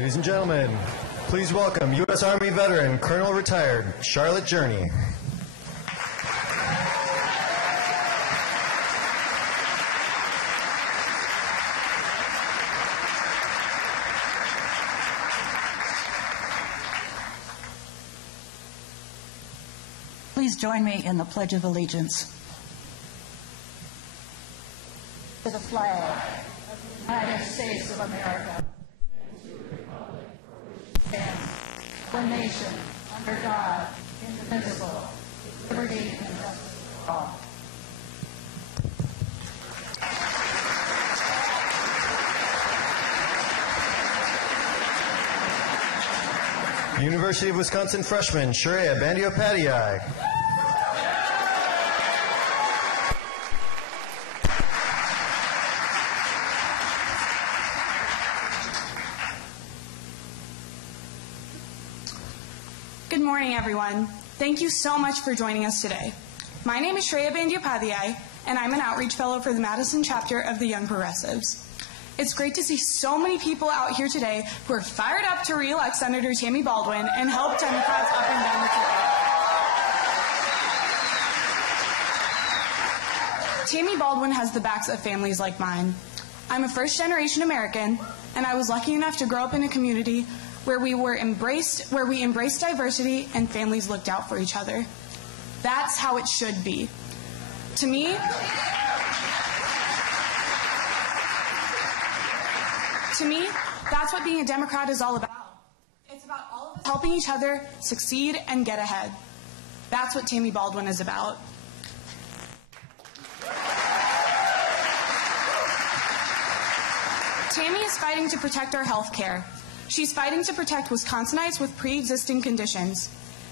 Ladies and gentlemen, please welcome U.S. Army veteran, Colonel Retired, Charlotte Journey. Please join me in the Pledge of Allegiance. To the flag of the United States of America, and to the republic for which it stands, one nation, under God, indivisible, with liberty and justice for all. University of Wisconsin freshman, Shreya Bandyopadhyay. Good morning, everyone. Thank you so much for joining us today. My name is Shreya Bandyopadhyay, and I'm an outreach fellow for the Madison chapter of the Young Progressives. It's great to see so many people out here today who are fired up to re-elect Senator Tammy Baldwin and help Democrats up and down the ticket. Tammy Baldwin has the backs of families like mine. I'm a first-generation American, and I was lucky enough to grow up in a community where we embraced diversity and families looked out for each other. That's how it should be. To me, that's what being a Democrat is all about. It's about all of us helping each other succeed and get ahead. That's what Tammy Baldwin is about. Tammy is fighting to protect our health care. She's fighting to protect Wisconsinites with pre-existing conditions.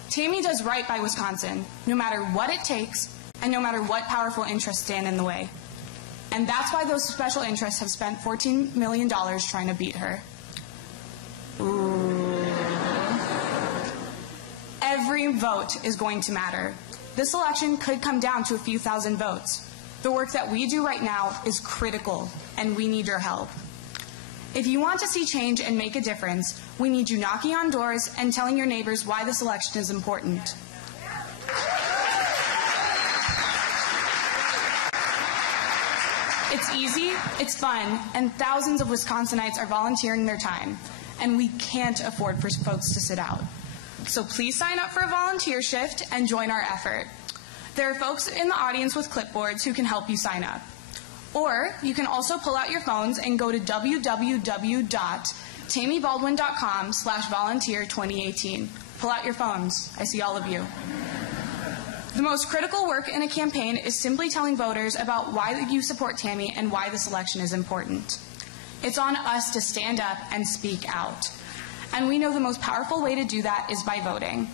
Tammy does right by Wisconsin, no matter what it takes, and no matter what powerful interests stand in the way. And that's why those special interests have spent $14 million trying to beat her. Ooh. Every vote is going to matter. This election could come down to a few thousand votes. The work that we do right now is critical, and we need your help. If you want to see change and make a difference, we need you knocking on doors and telling your neighbors why this election is important. It's easy, it's fun, and thousands of Wisconsinites are volunteering their time, and we can't afford for folks to sit out. So please sign up for a volunteer shift and join our effort. There are folks in the audience with clipboards who can help you sign up. Or you can also pull out your phones and go to www.tammybaldwin.com/volunteer2018. Pull out your phones. I see all of you. The most critical work in a campaign is simply telling voters about why you support Tammy and why this election is important. It's on us to stand up and speak out. And we know the most powerful way to do that is by voting.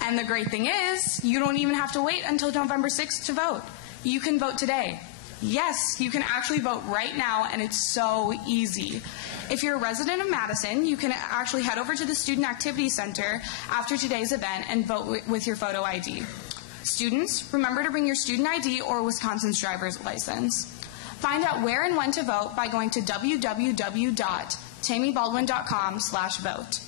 And the great thing is, you don't even have to wait until November 6th to vote. You can vote today. Yes, you can actually vote right now, and it's so easy. If you're a resident of Madison, you can actually head over to the Student Activity Center after today's event and vote with your photo ID. Students, remember to bring your student ID or Wisconsin's driver's license. Find out where and when to vote by going to www.tammybaldwin.com/vote.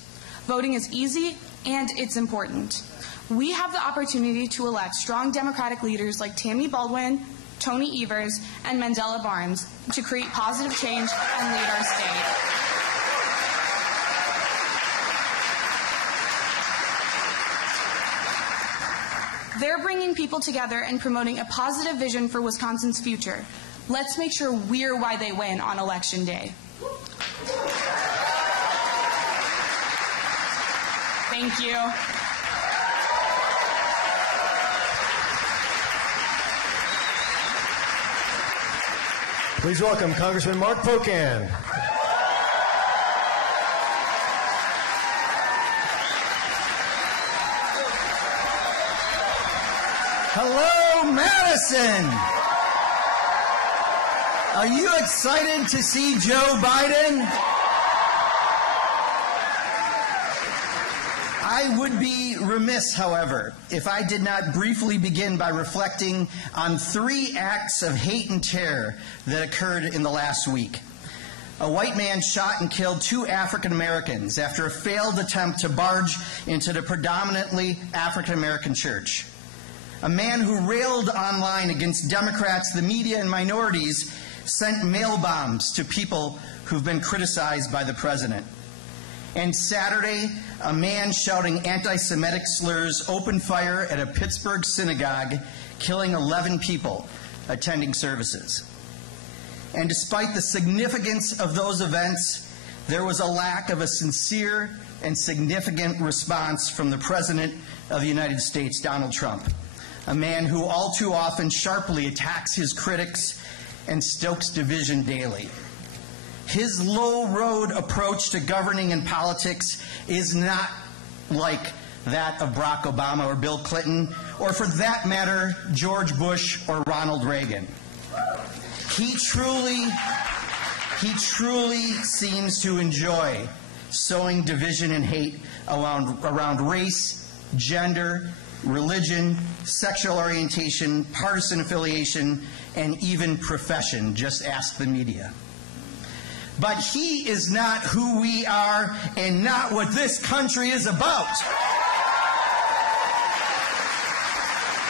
Voting is easy and it's important. We have the opportunity to elect strong Democratic leaders like Tammy Baldwin, Tony Evers, and Mandela Barnes to create positive change and lead our state. They're bringing people together and promoting a positive vision for Wisconsin's future. Let's make sure we're why they win on Election Day. Thank you. Please welcome Congressman Mark Pocan. Hello, Madison! Are you excited to see Joe Biden? I would be remiss, however, if I did not briefly begin by reflecting on 3 acts of hate and terror that occurred in the last week. a white man shot and killed 2 African Americans after a failed attempt to barge into the predominantly African American church. A man who railed online against Democrats, the media, and minorities sent mail bombs to people who've been criticized by the president. And Saturday, a man shouting anti-Semitic slurs opened fire at a Pittsburgh synagogue, killing 11 people attending services. And despite the significance of those events, there was a lack of a sincere and significant response from the President of the United States, Donald Trump, a man who all too often sharply attacks his critics and stokes division daily. His low-road approach to governing and politics is not like that of Barack Obama or Bill Clinton, or for that matter, George Bush or Ronald Reagan. He truly seems to enjoy sowing division and hate around race, gender, religion, sexual orientation, partisan affiliation, and even profession. Just ask the media. But he is not who we are and not what this country is about.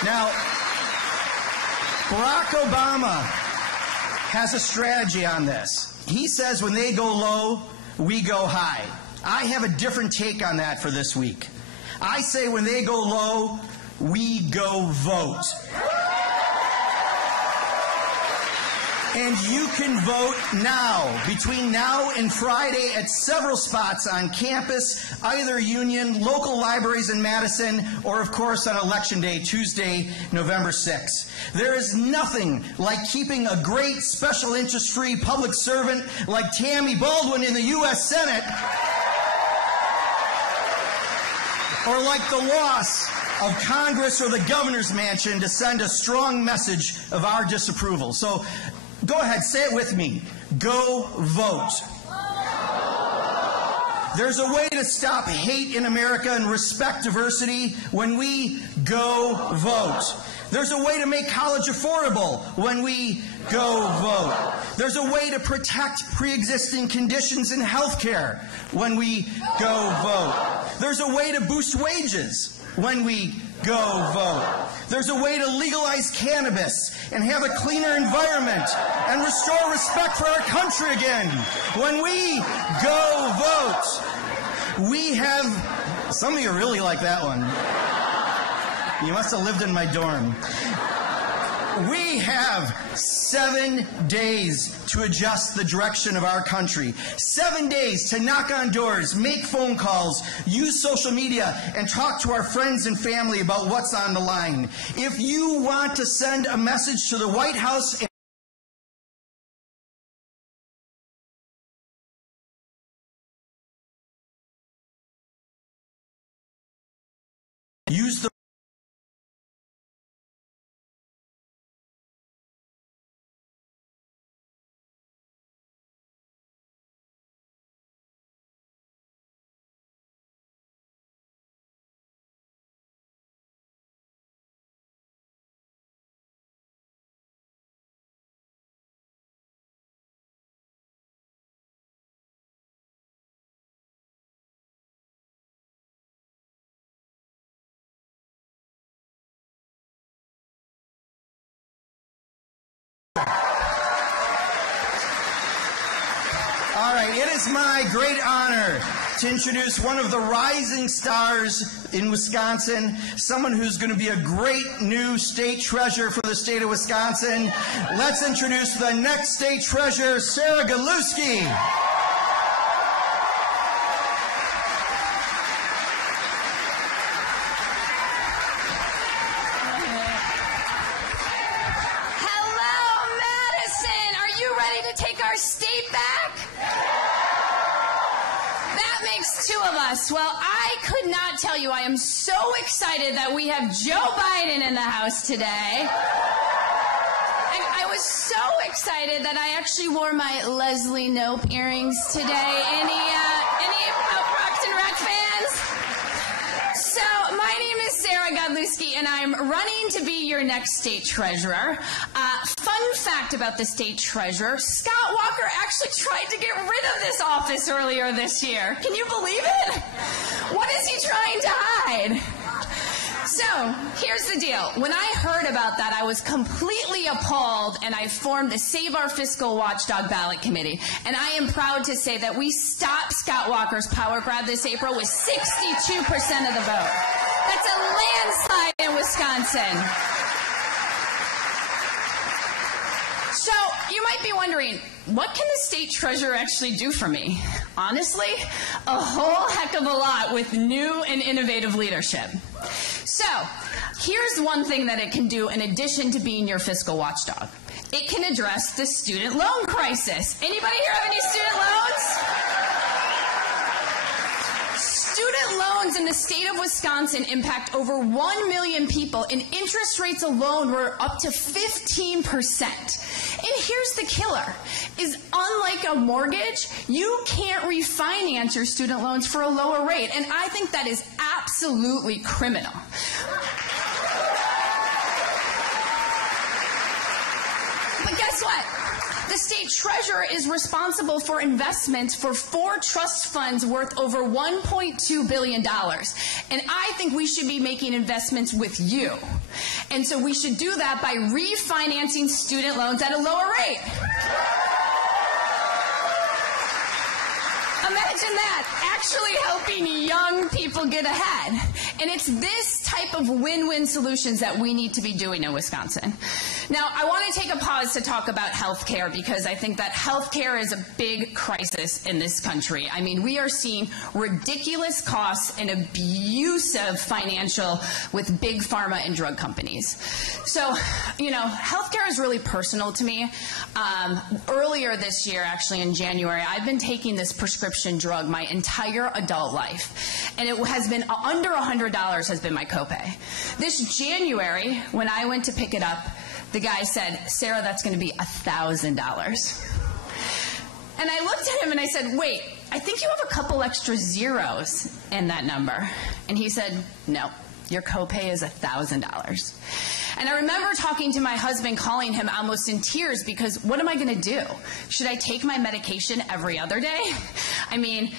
Now, Barack Obama has a strategy on this. He says when they go low, we go high. I have a different take on that for this week. I say when they go low, we go vote. And you can vote now, between now and Friday, at several spots on campus, either Union, local libraries in Madison, or of course on Election Day, Tuesday, November 6th. There is nothing like keeping a great special interest free public servant like Tammy Baldwin in the U.S. Senate, or like the loss of Congress or the governor's mansion to send a strong message of our disapproval. So go ahead, say it with me. Go vote. There's a way to stop hate in America and respect diversity when we go vote. There's a way to make college affordable when we go vote. There's a way to protect pre-existing conditions in health care when we go vote. There's a way to boost wages when we go vote. There's a way to legalize cannabis and have a cleaner environment and restore respect for our country again when we go vote. We have, some of you really like that one. You must have lived in my dorm. We have 7 days to adjust the direction of our country. 7 days to knock on doors, make phone calls, use social media, and talk to our friends and family about what's on the line. If you want to send a message to the White House and use the All right, it is my great honor to introduce one of the rising stars in Wisconsin, someone who's going to be a great new state treasurer for the state of Wisconsin. Let's introduce the next state treasurer, Shreya Godlewski. State back? That makes 2 of us. Well, I could not tell you I am so excited that we have Joe Biden in the House today. I was so excited that I actually wore my Leslie Knope earrings today. Any Parks and Rec fans? So, my name is Shreya Godlewski, and I'm running to be your next state treasurer. Fun fun fact about the state treasurer, Scott Walker actually tried to get rid of this office earlier this year. Can you believe it? What is he trying to hide? So, here's the deal. When I heard about that, I was completely appalled, and I formed the Save Our Fiscal Watchdog Ballot Committee. And I am proud to say that we stopped Scott Walker's power grab this April with 62% of the vote. That's a landslide in Wisconsin. So, you might be wondering, what can the state treasurer actually do for me? Honestly, a whole heck of a lot with new and innovative leadership. So, here's one thing that it can do in addition to being your fiscal watchdog. It can address the student loan crisis. Anybody here have any student loans? Student loans in the state of Wisconsin impact over 1 million people, and interest rates alone were up to 15%. And here's the killer, is unlike a mortgage, you can't refinance your student loans for a lower rate. And I think that is absolutely criminal. But guess what? The state treasurer is responsible for investments for 4 trust funds worth over $1.2 billion. And I think we should be making investments with you. And so we should do that by refinancing student loans at a lower rate. Imagine that, actually helping young people get ahead. And it's this type of win-win solutions that we need to be doing in Wisconsin. Now, I want to take a pause to talk about health care, because I think that health care is a big crisis in this country. I mean, we are seeing ridiculous costs and abusive financial with big pharma and drug companies. So, you know, health care is really personal to me. Earlier this year, actually in January, I've been taking this prescription drug my entire adult life. And it has been under $100 has been my copay. This January, when I went to pick it up, the guy said, "Sarah, that's going to be $1,000. And I looked at him and I said, "Wait, I think you have a couple extra zeros in that number." And he said, "No, your copay is $1,000. And I remember talking to my husband, calling him almost in tears, because what am I going to do? Should I take my medication every other day? I mean,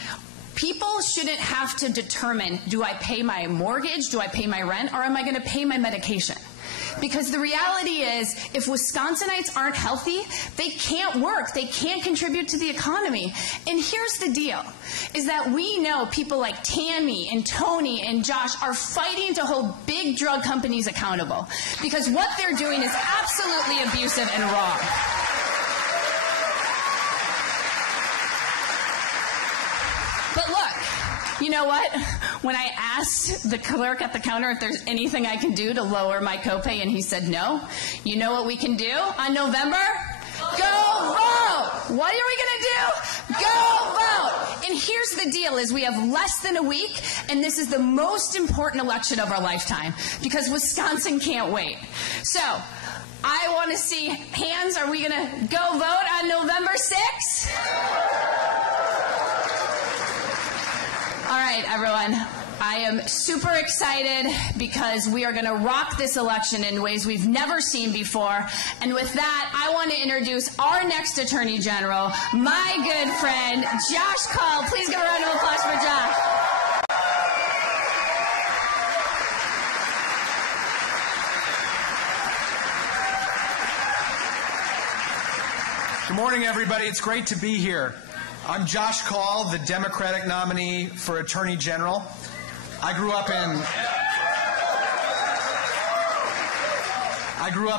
people shouldn't have to determine, do I pay my mortgage, do I pay my rent, or am I going to pay my medication? Because the reality is, if Wisconsinites aren't healthy, they can't work, they can't contribute to the economy. And here's the deal, is that we know people like Tammy and Tony and Josh are fighting to hold big drug companies accountable, because what they're doing is absolutely abusive and wrong. But look, you know what? When I asked the clerk at the counter if there's anything I can do to lower my copay, and he said no, you know what we can do on November? Go vote! What are we going to do? Go vote! And here's the deal, is we have less than a week, and this is the most important election of our lifetime, because Wisconsin can't wait. So, I want to see hands. Are we going to go vote on November 6th? All right, everyone. I am super excited because we are going to rock this election in ways we've never seen before. And with that, I want to introduce our next Attorney General, my good friend, Josh Kaul. Please give a round of applause for Josh. Good morning, everybody. It's great to be here. I'm Josh Kaul, the Democratic nominee for Attorney General. I grew up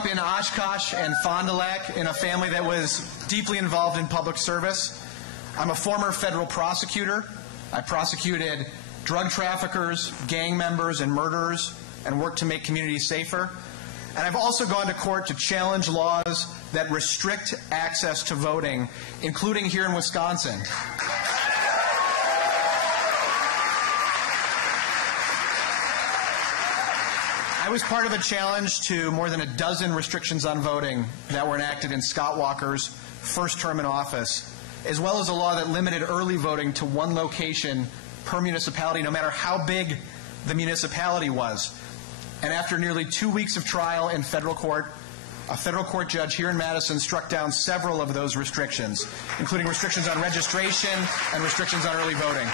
in Oshkosh and Fond du Lac in a family that was deeply involved in public service. I'm a former federal prosecutor. I prosecuted drug traffickers, gang members, and murderers, and worked to make communities safer. And I've also gone to court to challenge laws that restrict access to voting, including here in Wisconsin. I was part of a challenge to more than a dozen restrictions on voting that were enacted in Scott Walker's first term in office, as well as a law that limited early voting to one location per municipality, no matter how big the municipality was. And after nearly 2 weeks of trial in federal court, a federal court judge here in Madison struck down several of those restrictions, including restrictions on registration and restrictions on early voting.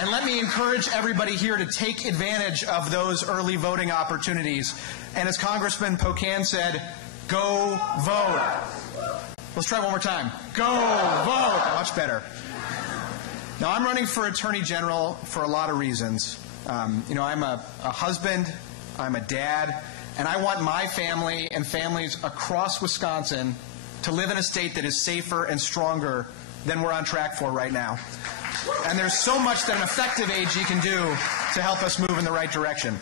And let me encourage everybody here to take advantage of those early voting opportunities. And as Congressman Pocan said, go vote. Let's try one more time. Go vote. Much better. Now, I'm running for Attorney General for a lot of reasons. I'm a husband, I'm a dad, and I want my family and families across Wisconsin to live in a state that is safer and stronger than we're on track for right now. And there's so much that an effective AG can do to help us move in the right direction.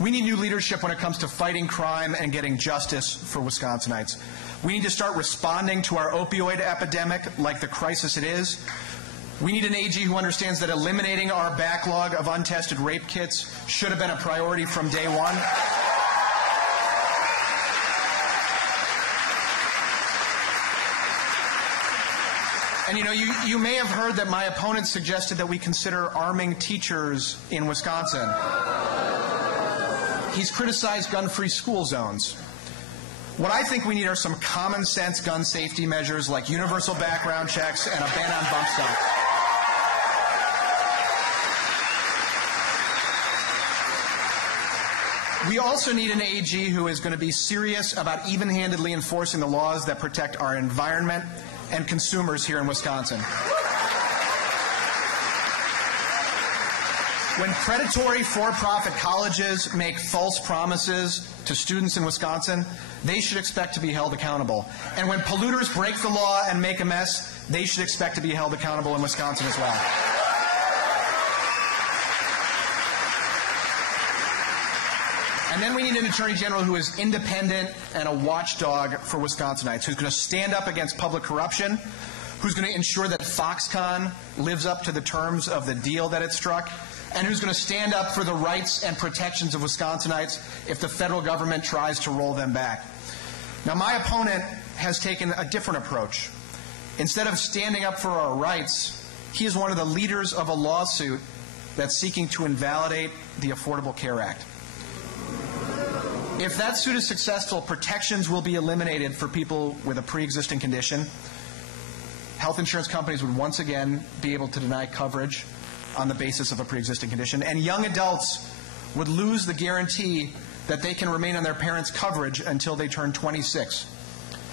We need new leadership when it comes to fighting crime and getting justice for Wisconsinites. We need to start responding to our opioid epidemic like the crisis it is. We need an AG who understands that eliminating our backlog of untested rape kits should have been a priority from day one. And you may have heard that my opponent suggested that we consider arming teachers in Wisconsin. He's criticized gun-free school zones. What I think we need are some common sense gun safety measures like universal background checks and a ban on bump stocks. We also need an AG who is going to be serious about even-handedly enforcing the laws that protect our environment and consumers here in Wisconsin. When predatory for-profit colleges make false promises to students in Wisconsin, they should expect to be held accountable. And when polluters break the law and make a mess, they should expect to be held accountable in Wisconsin as well. And then we need an Attorney General who is independent and a watchdog for Wisconsinites, who's going to stand up against public corruption, who's going to ensure that Foxconn lives up to the terms of the deal that it struck, and who's going to stand up for the rights and protections of Wisconsinites if the federal government tries to roll them back. Now, my opponent has taken a different approach. Instead of standing up for our rights, he is one of the leaders of a lawsuit that's seeking to invalidate the Affordable Care Act. If that suit is successful, protections will be eliminated for people with a pre-existing condition. Health insurance companies would once again be able to deny coverage on the basis of a pre-existing condition, and young adults would lose the guarantee that they can remain on their parents' coverage until they turn 26.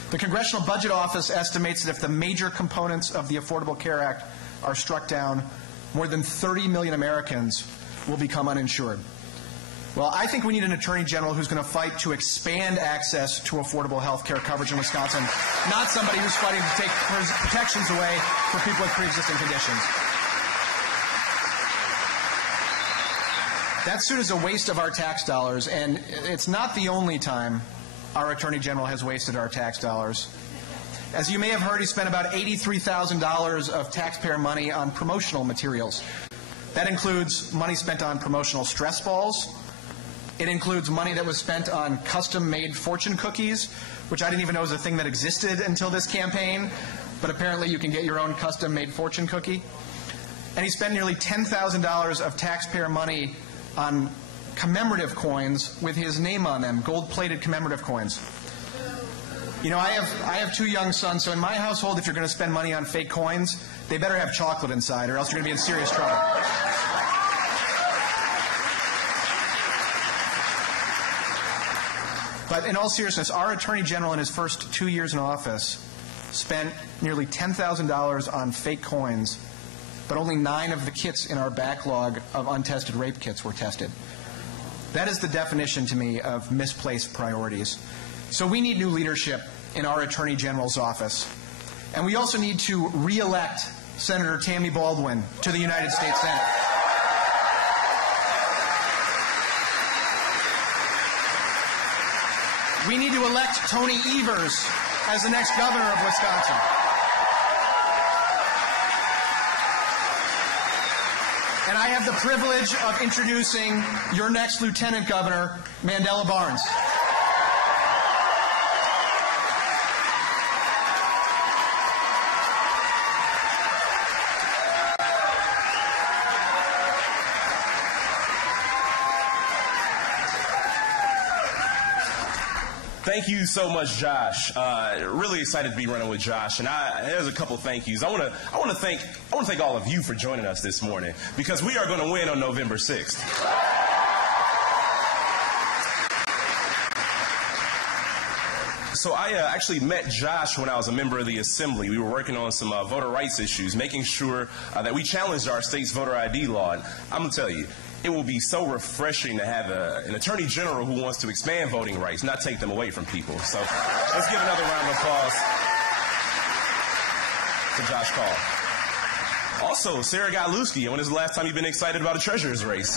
The Congressional Budget Office estimates that if the major components of the Affordable Care Act are struck down, more than 30 million Americans will become uninsured. Well, I think we need an Attorney General who's going to fight to expand access to affordable health care coverage in Wisconsin, not somebody who's fighting to take protections away for people with pre-existing conditions. That suit is a waste of our tax dollars, and it's not the only time our Attorney General has wasted our tax dollars. As you may have heard, he spent about $83,000 of taxpayer money on promotional materials. That includes money spent on promotional stress balls. It includes money that was spent on custom-made fortune cookies, which I didn't even know was a thing that existed until this campaign, but apparently you can get your own custom-made fortune cookie. And he spent nearly $10,000 of taxpayer money on commemorative coins with his name on them, gold-plated commemorative coins. You know, I have two young sons, so in my household, if you're going to spend money on fake coins, they better have chocolate inside, or else you're going to be in serious trouble. But in all seriousness, our Attorney General in his first 2 years in office spent nearly $10,000 on fake coins, but only 9 of the kits in our backlog of untested rape kits were tested. That is the definition to me of misplaced priorities. So we need new leadership in our Attorney General's office. And we also need to re-elect Senator Tammy Baldwin to the United States Senate. We need to elect Tony Evers as the next governor of Wisconsin. And I have the privilege of introducing your next Lieutenant Governor, Mandela Barnes. Thank you so much, Josh. Really excited to be running with Josh, and there's a couple thank yous. I want to thank all of you for joining us this morning, because we are going to win on November 6th. So I actually met Josh when I was a member of the Assembly. We were working on some voter rights issues, making sure that we challenged our state's voter ID law. And I'm going to tell you, it will be so refreshing to have an attorney general who wants to expand voting rights, not take them away from people. So let's give another round of applause to Josh Kaul. Also, Sarah Godlewski. When is the last time you've been excited about a treasurer's race?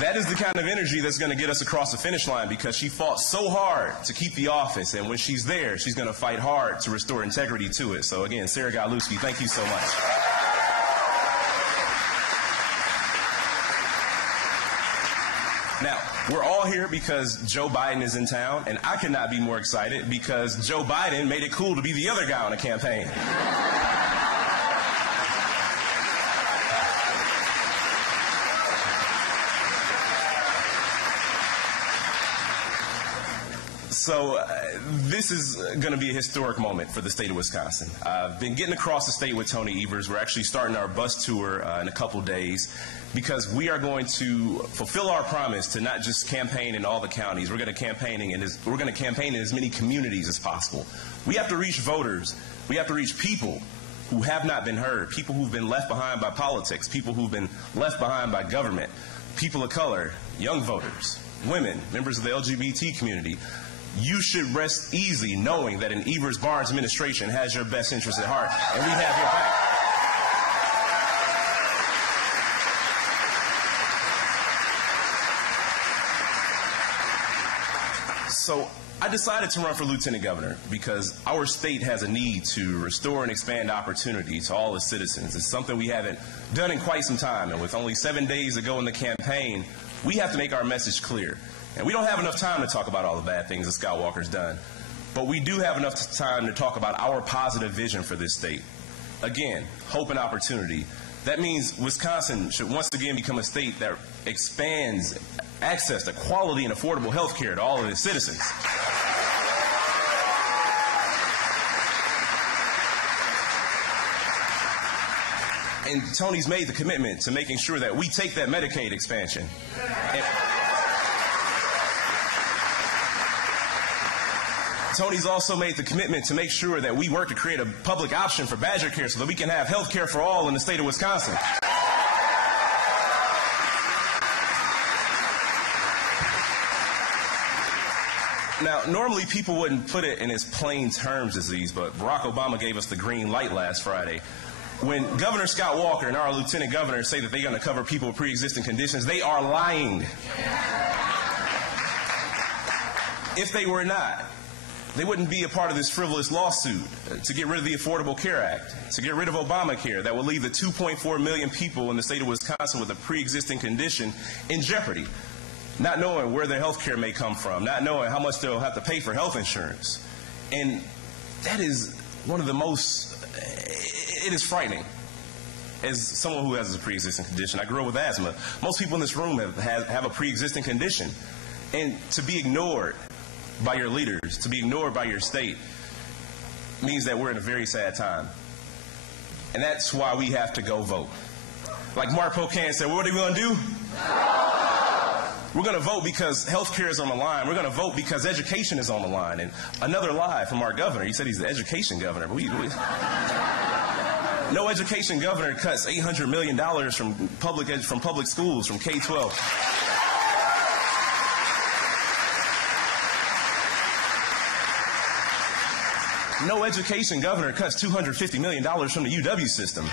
That is the kind of energy that's going to get us across the finish line, because she fought so hard to keep the office, and when she's there, she's going to fight hard to restore integrity to it. So again, Sarah Godlewski, thank you so much. Now, we're all here because Joe Biden is in town, and I could not be more excited because Joe Biden made it cool to be the other guy on the campaign. So this is going to be a historic moment for the state of Wisconsin. I've been getting across the state with Tony Evers. We're actually starting our bus tour in a couple days, because we are going to fulfill our promise to not just campaign in all the counties. We're going to campaign in as many communities as possible. We have to reach voters. We have to reach people who have not been heard, people who've been left behind by politics, people who've been left behind by government, people of color, young voters, women, members of the LGBT community. You should rest easy knowing that an Evers Barnes administration has your best interests at heart, and we have your back. So I decided to run for lieutenant governor because our state has a need to restore and expand opportunity to all its citizens. It's something we haven't done in quite some time, and with only 7 days to go in the campaign, we have to make our message clear. And we don't have enough time to talk about all the bad things that Scott Walker's done, but we do have enough time to talk about our positive vision for this state. Again, hope and opportunity. That means Wisconsin should once again become a state that expands access to quality and affordable health care to all of its citizens. And Tony's made the commitment to making sure that we take that Medicaid expansion. Tony's also made the commitment to make sure that we work to create a public option for Badger Care so that we can have health care for all in the state of Wisconsin. Now, normally people wouldn't put it in as plain terms as these, but Barack Obama gave us the green light last Friday. When Governor Scott Walker and our lieutenant governor say that they're going to cover people with pre-existing conditions, they are lying. If they were not, they wouldn't be a part of this frivolous lawsuit to get rid of the Affordable Care Act, to get rid of Obamacare that will leave the 2.4 million people in the state of Wisconsin with a pre-existing condition in jeopardy, not knowing where their health care may come from, not knowing how much they'll have to pay for health insurance. And that is one of the most, it is frightening. As someone who has a pre-existing condition, I grew up with asthma. Most people in this room have a pre-existing condition. And to be ignored by your leaders, to be ignored by your state, means that we're in a very sad time. And that's why we have to go vote. Like Mark Pocan said, what are we going to do? We're going to vote because health care is on the line. We're going to vote because education is on the line. And another lie from our governor. He said he's the education governor. But no education governor cuts $800 million from public schools, from K-12. No education governor cuts $250 million from the UW system.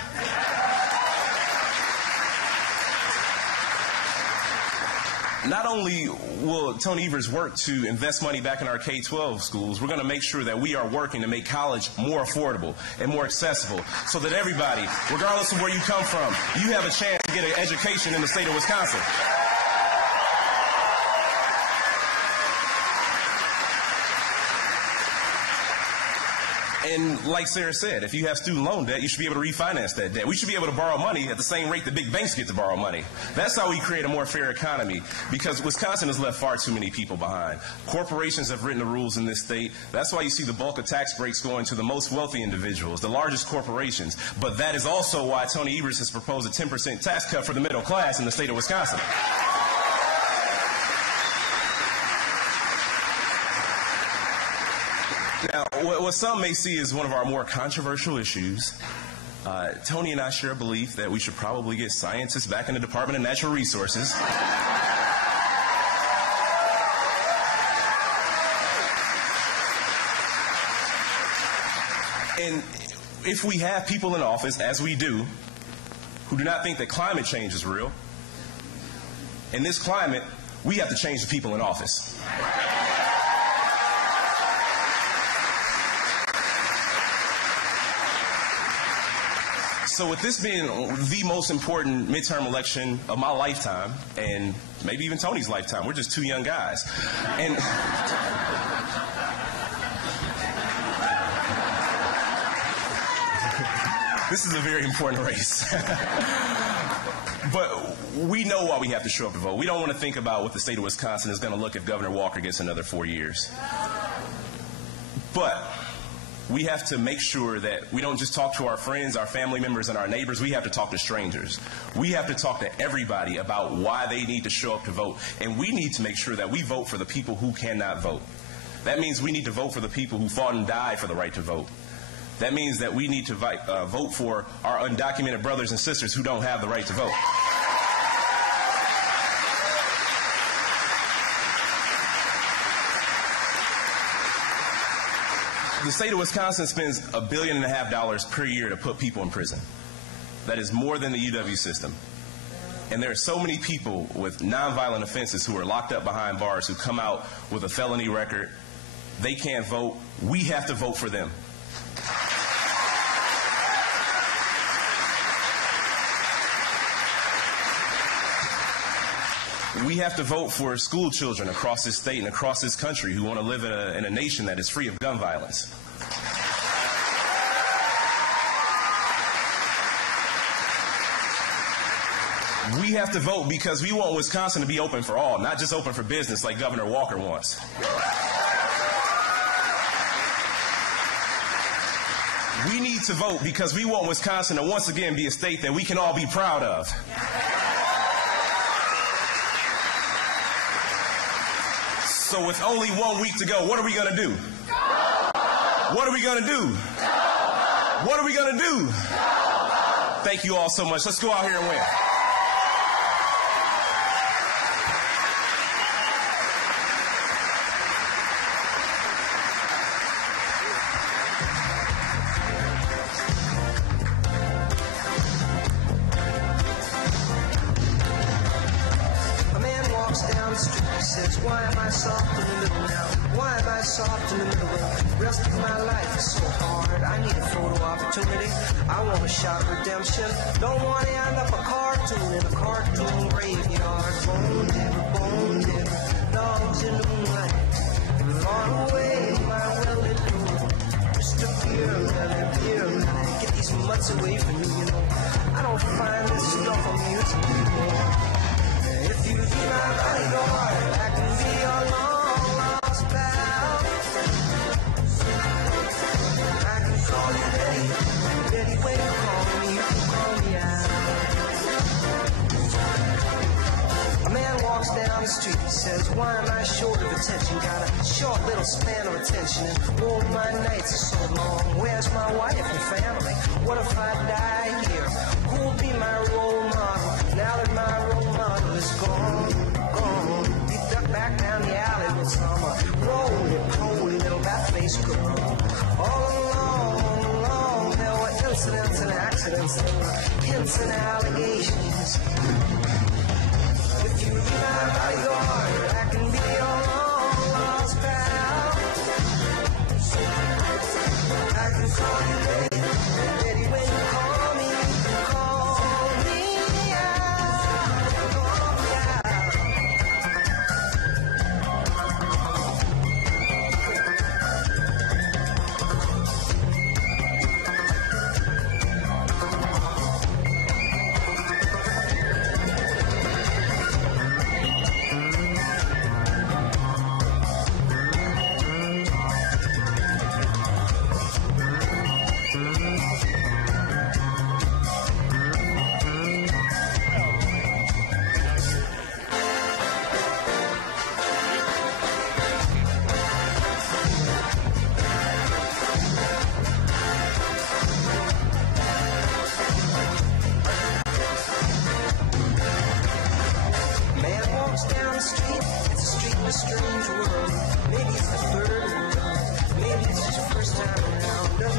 Not only will Tony Evers work to invest money back in our K-12 schools, we're going to make sure that we are working to make college more affordable and more accessible so that everybody, regardless of where you come from, you have a chance to get an education in the state of Wisconsin. And like Sarah said, if you have student loan debt, you should be able to refinance that debt. We should be able to borrow money at the same rate that big banks get to borrow money. That's how we create a more fair economy, because Wisconsin has left far too many people behind. Corporations have written the rules in this state. That's why you see the bulk of tax breaks going to the most wealthy individuals, the largest corporations. But that is also why Tony Evers has proposed a 10% tax cut for the middle class in the state of Wisconsin. Now, what some may see as one of our more controversial issues, Tony and I share a belief that we should probably get scientists back in the Department of Natural Resources. And if we have people in office, as we do, who do not think that climate change is real, in this climate, we have to change the people in office. So with this being the most important midterm election of my lifetime, and maybe even Tony's lifetime, we're just two young guys. And this is a very important race. But we know why we have to show up to vote. We don't want to think about what the state of Wisconsin is going to look if Governor Walker gets another 4 years. But we have to make sure that we don't just talk to our friends, our family members, and our neighbors. We have to talk to strangers. We have to talk to everybody about why they need to show up to vote. And we need to make sure that we vote for the people who cannot vote. That means we need to vote for the people who fought and died for the right to vote. That means that we need to vote for our undocumented brothers and sisters who don't have the right to vote. The state of Wisconsin spends $1.5 billion per year to put people in prison. That is more than the UW system. And there are so many people with nonviolent offenses who are locked up behind bars who come out with a felony record. They can't vote. We have to vote for them. We have to vote for school children across this state and across this country who want to live in a nation that is free of gun violence. We have to vote because we want Wisconsin to be open for all, not just open for business like Governor Walker wants. We need to vote because we want Wisconsin to once again be a state that we can all be proud of. So with only 1 week to go, what are we going to do? What are we going to do? What are we going to do? Thank you all so much. Let's go out here and win. Why am I soft in the middle now? Why am I soft in the middle? The rest of my life is so hard. I need a photo opportunity. I want a shot of redemption. Don't want to end up a cartoon in a cartoon graveyard. Bone digger, dogs in the moonlight. Far away, my welded door. Mr. Beer, get these mutts away from me, you know. I don't find this stuff amusing anymore. If you be my bodyguard, I can be your long lost pal. I can call you Betty when you call me, you can call me out. A man walks down the street and says, why am I short of attention? Got a short little span of attention, and oh, my nights are so long. Where's my wife and family? What if I die here? Who'll be my role model? Now that my role model is gone. He ducked back down the alley with some roly-poly little bat-faced girl. All along, there were incidents and accidents, and hints and allegations. If you be my bodyguard, I can be your long-lost pal. I can call you Betty when you call me,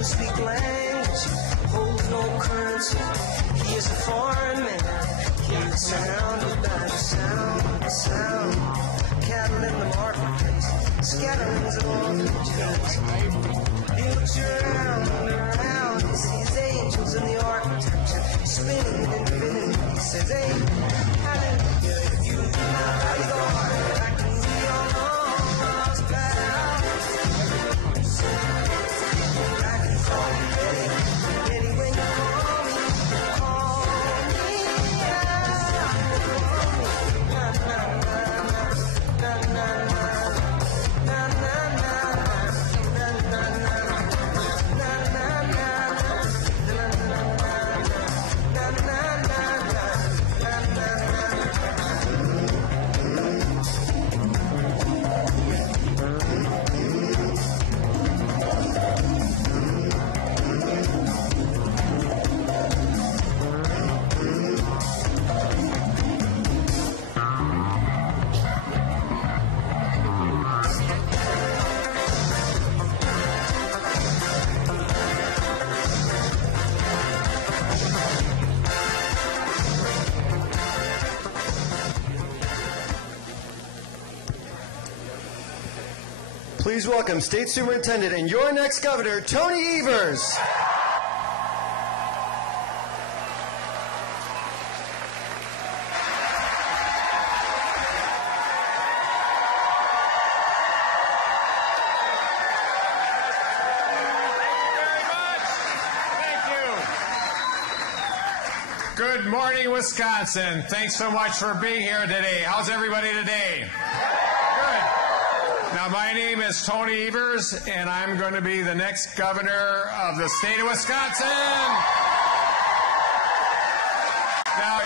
doesn't speak language, holds no currency. He is a foreign man. He is surrounded by the sound. Cattle in the marketplace, scatterings of orphanages. He looks around, he sees angels in the architecture, spinning and infinity. He says, hey, hallelujah, if you be my bodyguard, I can be your lost pal. I can call you Betty when you call me, Please welcome State Superintendent and your next governor, Tony Evers. Good morning, Wisconsin. Thanks so much for being here today. How's everybody today? Good. Now, my name is Tony Evers, and I'm going to be the next governor of the state of Wisconsin. Now,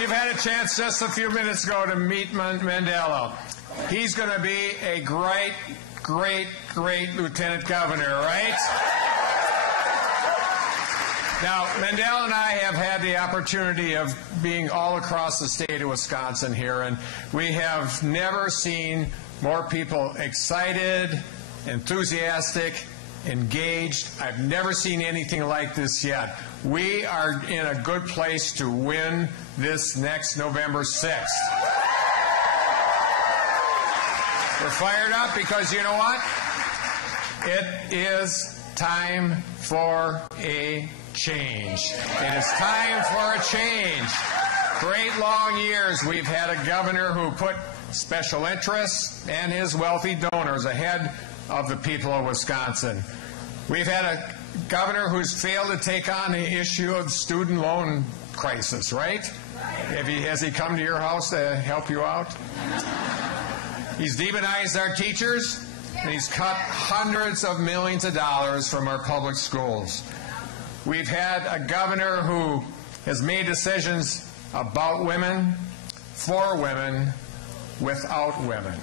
you've had a chance just a few minutes ago to meet Mandela. He's going to be a great, great, great lieutenant governor, right? Now, Mandela and I have had the opportunity of being all across the state of Wisconsin here, and we have never seen more people excited, enthusiastic, engaged. I've never seen anything like this yet. We are in a good place to win this next November 6th. We're fired up because you know what? It is time for a change. It is time for a change. Great long years we've had a governor who put special interests and his wealthy donors ahead of the people of Wisconsin. We've had a governor who's failed to take on the issue of student loan crisis, right? Has he come to your house to help you out? He's demonized our teachers, and he's cut hundreds of millions of dollars from our public schools. We've had a governor who has made decisions about women, for women, without women.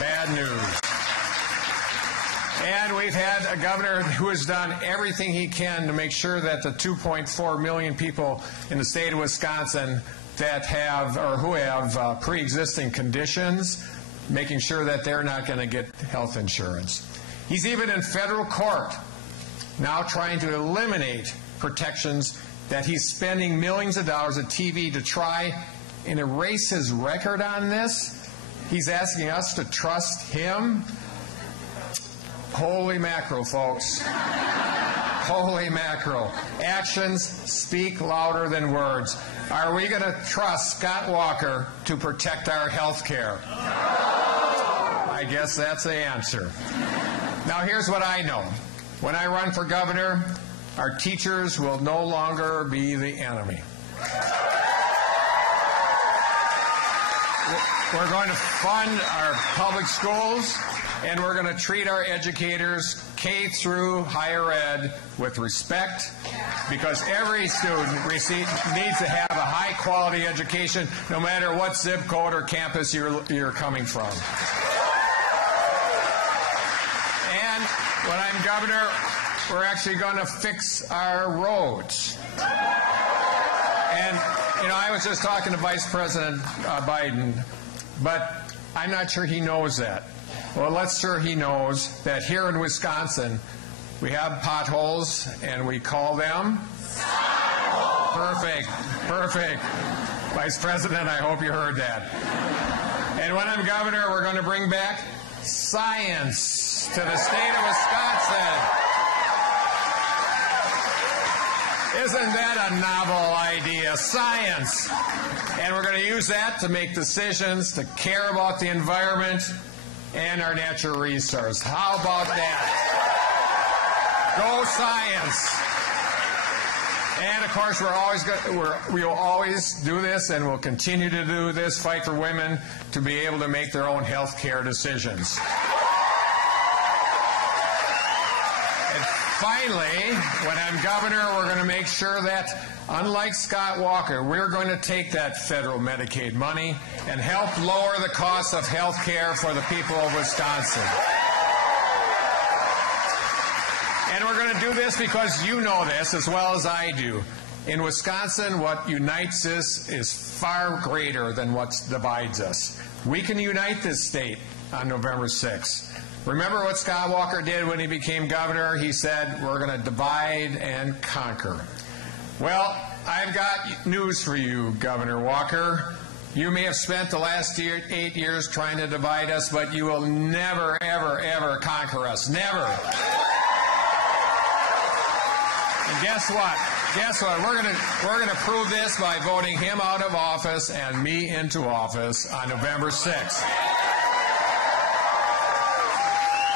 Bad news. And we've had a governor who has done everything he can to make sure that the 2.4 million people in the state of Wisconsin that have or who have pre-existing conditions, making sure that they're not going to get health insurance. He's even in federal court now trying to eliminate protections that he's spending millions of dollars at TV to try and erase his record on this. He's asking us to trust him. Holy mackerel, folks. Holy mackerel. Actions speak louder than words. Are we going to trust Scott Walker to protect our health care? I guess that's the answer. Now, here's what I know. When I run for governor, our teachers will no longer be the enemy. We're going to fund our public schools, and we're going to treat our educators, K through higher ed, with respect, because every student needs to have a high-quality education, no matter what zip code or campus you're coming from. And when I'm governor, we're actually going to fix our roads. And, you know, I was just talking to Vice President Biden, but I'm not sure he knows that. Well, let's sure he knows that here in Wisconsin, We have potholes, and we call them? Perfect, perfect. Vice President, I hope you heard that. And when I'm governor, we're going to bring back science to the state of Wisconsin. Isn't that a novel idea? Science. And we're going to use that to make decisions, to care about the environment and our natural resource. How about that? Go science. And of course, we will always do this, and we'll continue to do this, fight for women to be able to make their own health care decisions. And finally, when I'm governor, we're going to make sure that, unlike Scott Walker, we're going to take that federal Medicaid money and help lower the cost of health care for the people of Wisconsin. And we're going to do this because you know this as well as I do. In Wisconsin, what unites us is far greater than what divides us. We can unite this state on November 6th. Remember what Scott Walker did when he became governor? He said, we're going to divide and conquer. Well, I've got news for you, Governor Walker. You may have spent the last 8 years trying to divide us, but you will never, ever, ever conquer us. Never. And guess what? Guess what? We're gonna prove this by voting him out of office and me into office on November 6th.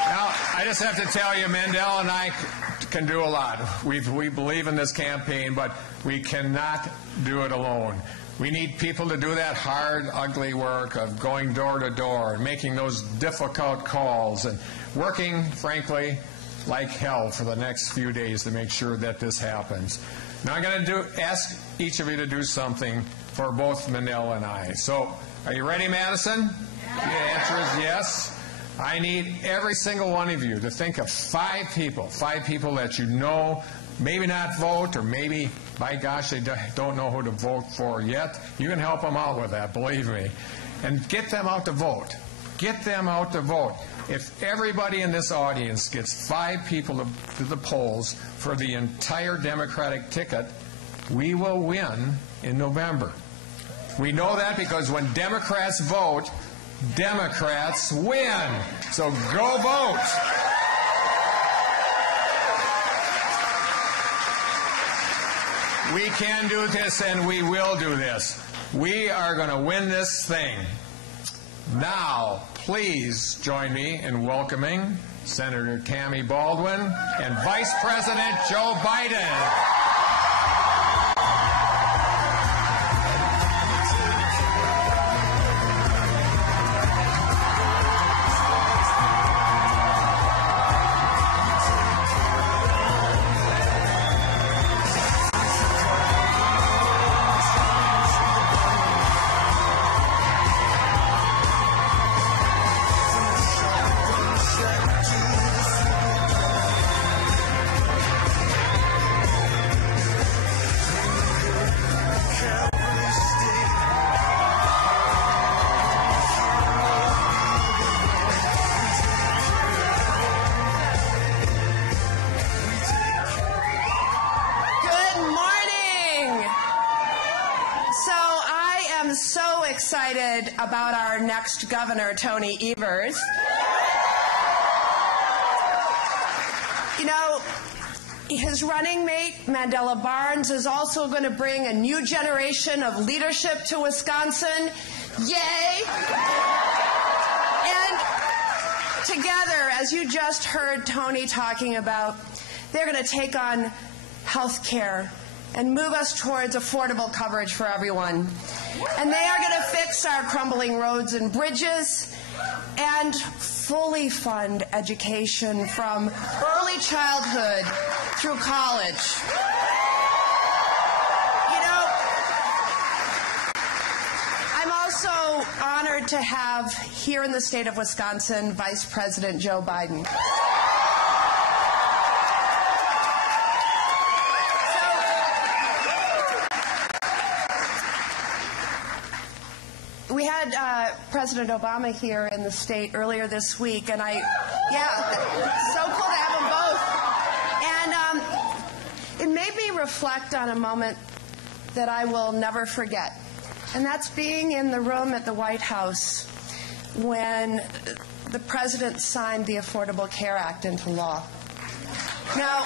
Now, I just have to tell you, Mandela and I can do a lot. We believe in this campaign, but we cannot do it alone. We need people to do that hard, ugly work of going door to door and making those difficult calls and working, frankly, like hell for the next few days to make sure that this happens. Now I'm going to ask each of you to do something for both Mandela and I. So, are you ready, Madison? Yeah. The answer is yes. I need every single one of you to think of 5 people that you know, maybe not vote, or maybe, by gosh, they don't know who to vote for yet. You can help them out with that, believe me. And get them out to vote. Get them out to vote. If everybody in this audience gets 5 people to the polls for the entire Democratic ticket, we will win in November. We know that because when Democrats vote, Democrats win. So go vote. We can do this, and we will do this. We are going to win this thing. Now, please join me in welcoming Senator Tammy Baldwin and Vice President Joe Biden. Excited about our next governor, Tony Evers. You know, his running mate, Mandela Barnes, is also going to bring a new generation of leadership to Wisconsin. Yay! And together, as you just heard Tony talking about, they're going to take on health care and move us towards affordable coverage for everyone. And they are going to fix our crumbling roads and bridges and fully fund education from early childhood through college. You know, I'm also honored to have here in the state of Wisconsin Vice President Joe Biden. We had President Obama here in the state earlier this week, and so cool to have them both. made me reflect on a moment that I will never forget. And that's being in the room at the White House when the President signed the Affordable Care Act into law. Now,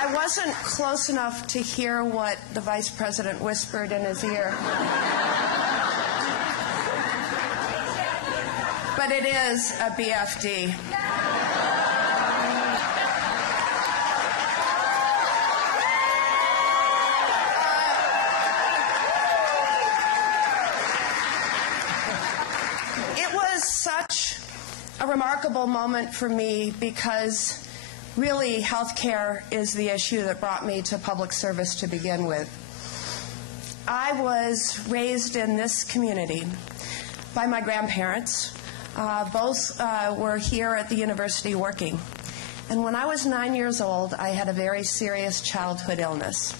I wasn't close enough to hear what the Vice President whispered in his ear. But it is a BFD. It was such a remarkable moment for me because really health care is the issue that brought me to public service to begin with. I was raised in this community by my grandparents. Both were here at the university working. And when I was 9 years old, I had a very serious childhood illness.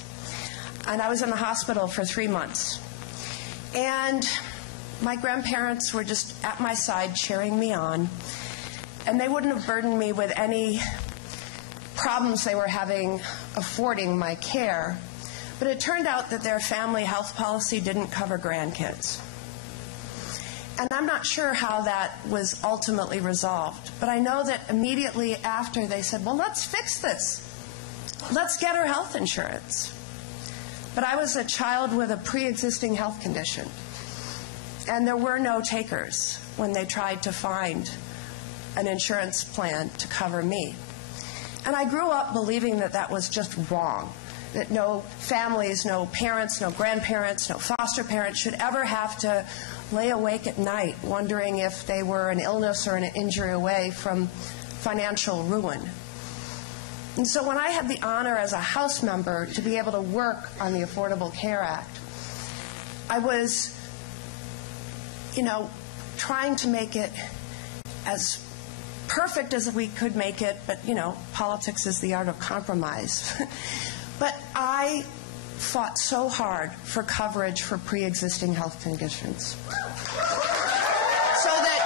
And I was in the hospital for 3 months. And my grandparents were just at my side cheering me on. And they wouldn't have burdened me with any problems they were having affording my care. But it turned out that their family health policy didn't cover grandkids. And I'm not sure how that was ultimately resolved. But I know that immediately after they said, well, let's fix this. Let's get her health insurance. But I was a child with a pre-existing health condition. And there were no takers when they tried to find an insurance plan to cover me. And I grew up believing that that was just wrong, that no families, no parents, no grandparents, no foster parents should ever have to lay awake at night wondering if they were an illness or an injury away from financial ruin. And so when I had the honor as a House member to be able to work on the Affordable Care Act, I was, trying to make it as perfect as we could make it, but, politics is the art of compromise. But I fought so hard for coverage for pre-existing health conditions. So that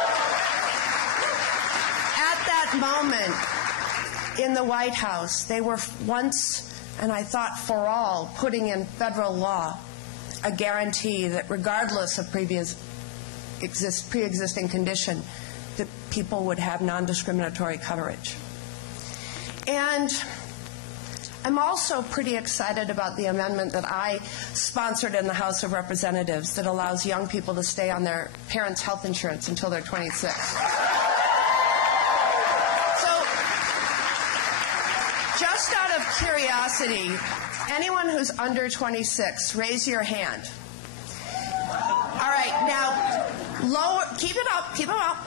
at that moment in the White House, they were once, and I thought for all, putting in federal law a guarantee that regardless of pre-existing condition, that people would have non-discriminatory coverage. And I'm also pretty excited about the amendment that I sponsored in the House of Representatives that allows young people to stay on their parents' health insurance until they're 26. So, just out of curiosity, anyone who's under 26, raise your hand. All right, now, keep it up, keep them up.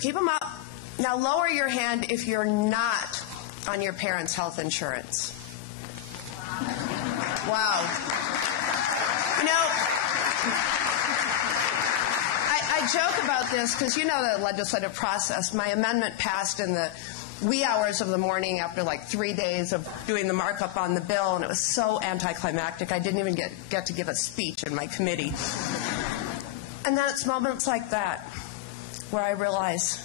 Keep them up. Now lower your hand if you're not on your parents' health insurance. Wow. I joke about this because you know the legislative process. My amendment passed in the wee hours of the morning after like 3 days of doing the markup on the bill, and it was so anticlimactic I didn't even get to give a speech in my committee. And then it's moments like that where I realize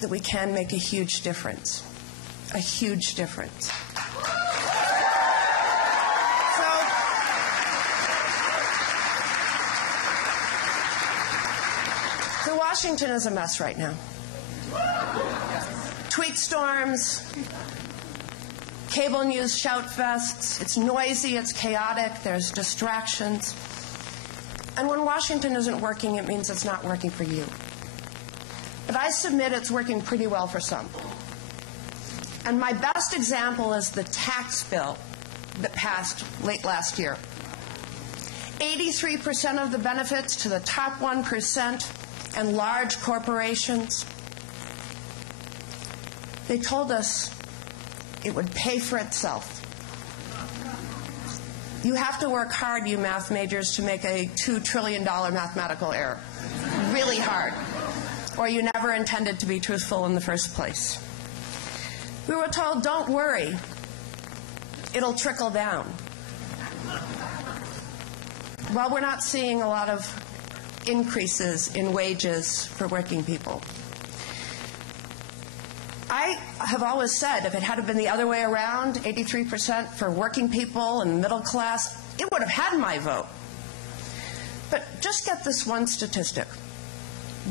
that we can make a huge difference. A huge difference. So Washington is a mess right now. Tweet storms, cable news shout fests. It's noisy, it's chaotic, there's distractions. And when Washington isn't working, it means it's not working for you. But I submit it's working pretty well for some. And my best example is the tax bill that passed late last year. 83% of the benefits to the top 1% and large corporations. They told us it would pay for itself. You have to work hard, you math majors, to make a $2 trillion mathematical error. Really hard. Or you never intended to be truthful in the first place. We were told, don't worry, it'll trickle down. Well, we're not seeing a lot of increases in wages for working people. I have always said if it had been the other way around, 83% for working people and middle class, it would have had my vote. But just get this one statistic.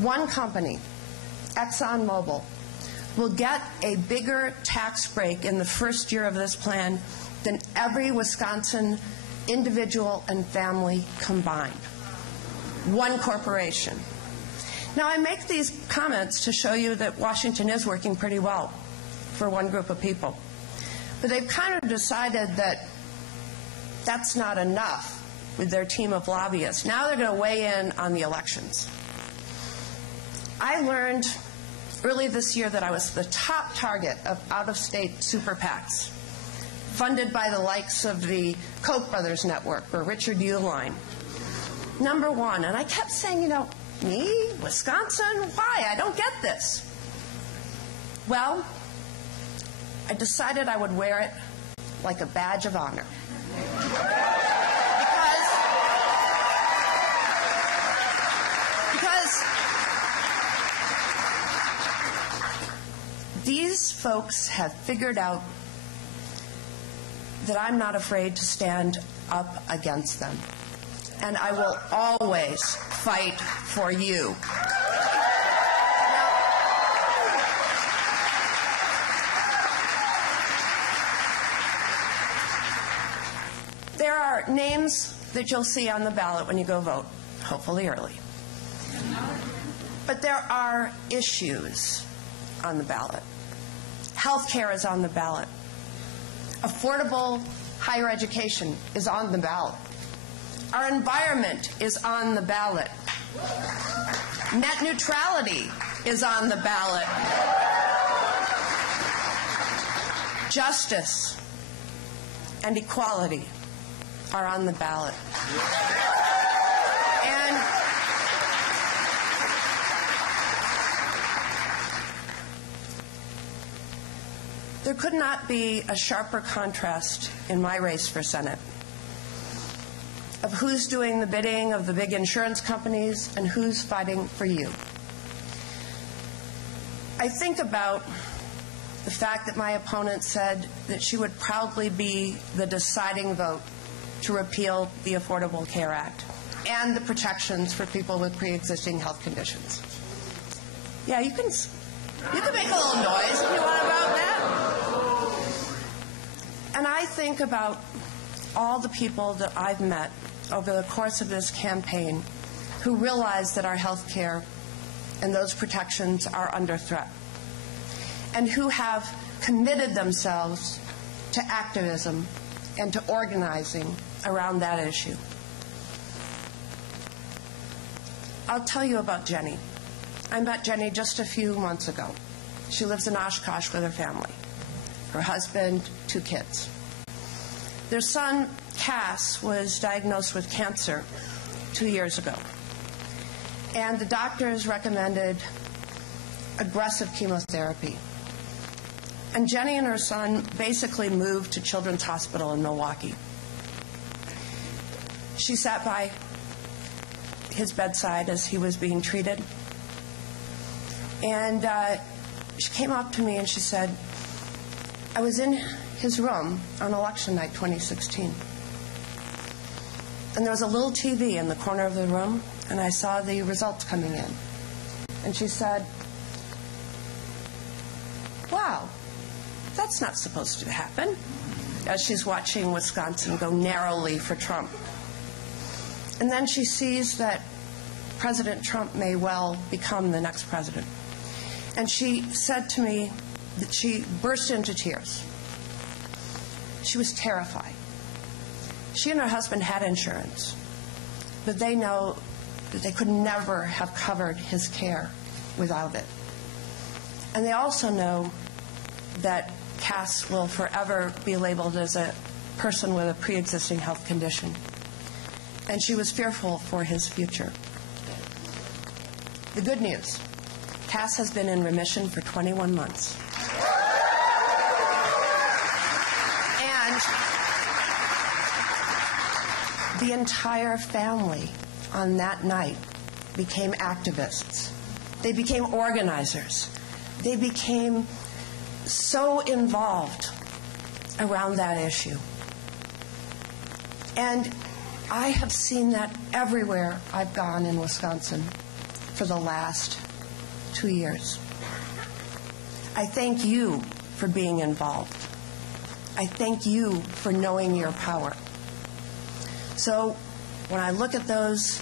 One company, ExxonMobil, will get a bigger tax break in the first year of this plan than every Wisconsin individual and family combined. One corporation. Now, I make these comments to show you that Washington is working pretty well for one group of people. But they've kind of decided that that's not enough with their team of lobbyists. Now they're going to weigh in on the elections. I learned early this year that I was the top target of out-of-state super PACs, funded by the likes of the Koch brothers network or Richard Uihlein. Number one. And I kept saying, you know, me? Wisconsin? Why? I don't get this. Well, I decided I would wear it like a badge of honor. Because these folks have figured out that I'm not afraid to stand up against them. And I will always fight for you. There are names that you'll see on the ballot when you go vote, hopefully early. But there are issues on the ballot. Health care is on the ballot. Affordable higher education is on the ballot. Our environment is on the ballot. Net neutrality is on the ballot. Justice and equality are on the ballot. And there could not be a sharper contrast in my race for Senate of who's doing the bidding of the big insurance companies and who's fighting for you. I think about the fact that my opponent said that she would proudly be the deciding vote to repeal the Affordable Care Act and the protections for people with pre-existing health conditions. Yeah, you can make a little noise if you want about that. And I think about all the people that I've met over the course of this campaign who realize that our health care and those protections are under threat, and who have committed themselves to activism and to organizing around that issue. I'll tell you about Jenny. I met Jenny just a few months ago. She lives in Oshkosh with her family, her husband, 2 kids. Their son, Cass, was diagnosed with cancer 2 years ago. And the doctors recommended aggressive chemotherapy. And Jenny and her son basically moved to Children's Hospital in Milwaukee. She sat by his bedside as he was being treated. And she came up to me and she said, I was in his room on election night 2016. And there was a little TV in the corner of the room, and I saw the results coming in. And she said, wow, that's not supposed to happen, as she's watching Wisconsin go narrowly for Trump. And then she sees that President Trump may well become the next president. And she said to me that she burst into tears. She was terrified. She and her husband had insurance, but they know that they could never have covered his care without it. And they also know that Cass will forever be labeled as a person with a pre-existing health condition. And she was fearful for his future. The good news, Cass has been in remission for 21 months. And the entire family on that night became activists. They became organizers. They became so involved around that issue. And I have seen that everywhere I've gone in Wisconsin for the last 2 years. I thank you for being involved. I thank you for knowing your power. So when I look at those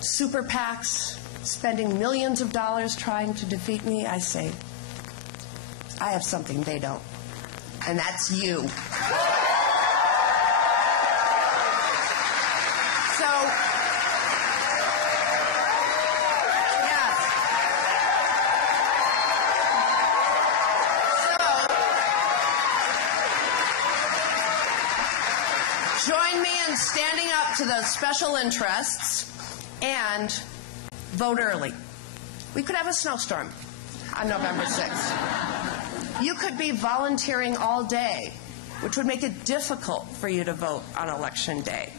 super PACs spending millions of dollars trying to defeat me, I say, I have something they don't, and that's you. So, yes. So, join me in standing up to those special interests and vote early. We could have a snowstorm on November 6th. You could be volunteering all day, which would make it difficult for you to vote on Election Day.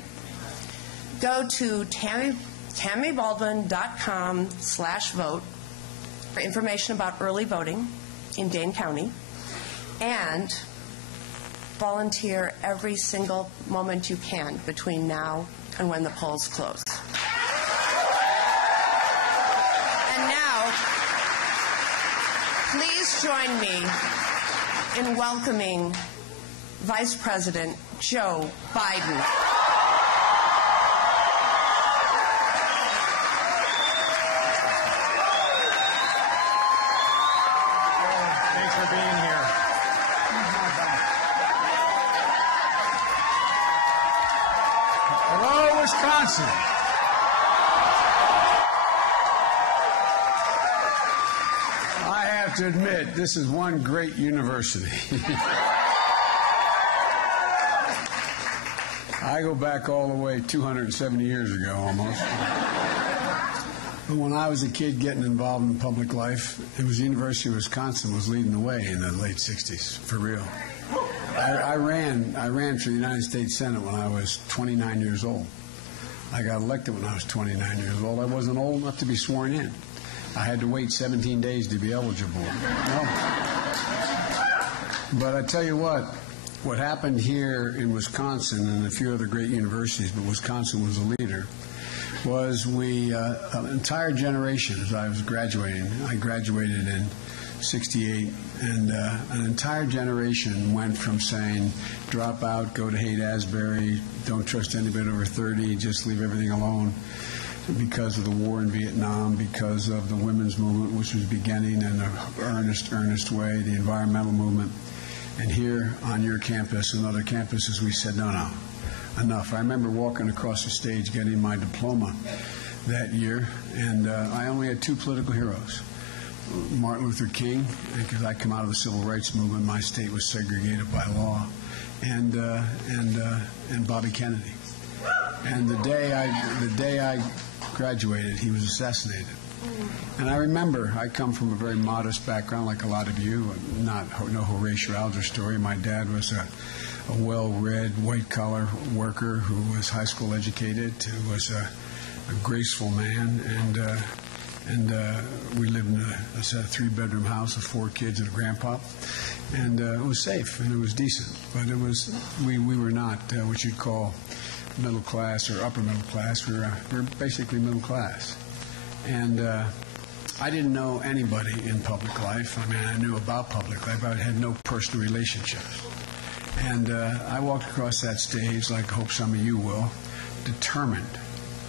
Go to tammybaldwin.com/vote for information about early voting in Dane County, and volunteer every single moment you can between now and when the polls close. And now, please join me in welcoming Vice President Joe Biden. Thanks for being here. Hello, Wisconsin. I have to admit, this is one great university. I go back all the way 270 years ago almost. But when I was a kid getting involved in public life, it was the University of Wisconsin was leading the way in the late 60s, for real. I ran for the United States Senate when I was 29 years old. I got elected when I was 29 years old. I wasn't old enough to be sworn in. I had to wait 17 days to be eligible. No. But I tell you what happened here in Wisconsin and a few other great universities, but Wisconsin was the leader, was an entire generation, as I was graduating, I graduated in 68, and an entire generation went from saying, drop out, go to Haight-Ashbury, don't trust anybody over 30, just leave everything alone, because of the war in Vietnam, because of the women's movement, which was beginning in an earnest way, the environmental movement. And here on your campus and other campuses, we said, no, enough. I remember walking across the stage getting my diploma that year, and I only had two political heroes. Martin Luther King, because I come out of the civil rights movement, my state was segregated by law, and Bobby Kennedy. And the day I graduated, he was assassinated. And I remember, I come from a very modest background, like a lot of you, no Horatio Alger story. My dad was a well-read, white-collar worker who was high school educated, who was a graceful man, and we lived in a 3-bedroom house with 4 kids and a grandpa, and it was safe and it was decent, but it was we were not what you'd call middle class or upper middle class. We were basically middle class, and I didn't know anybody in public life. I mean, I knew about public life, but I had no personal relationships. And I walked across that stage, like I hope some of you will, determined.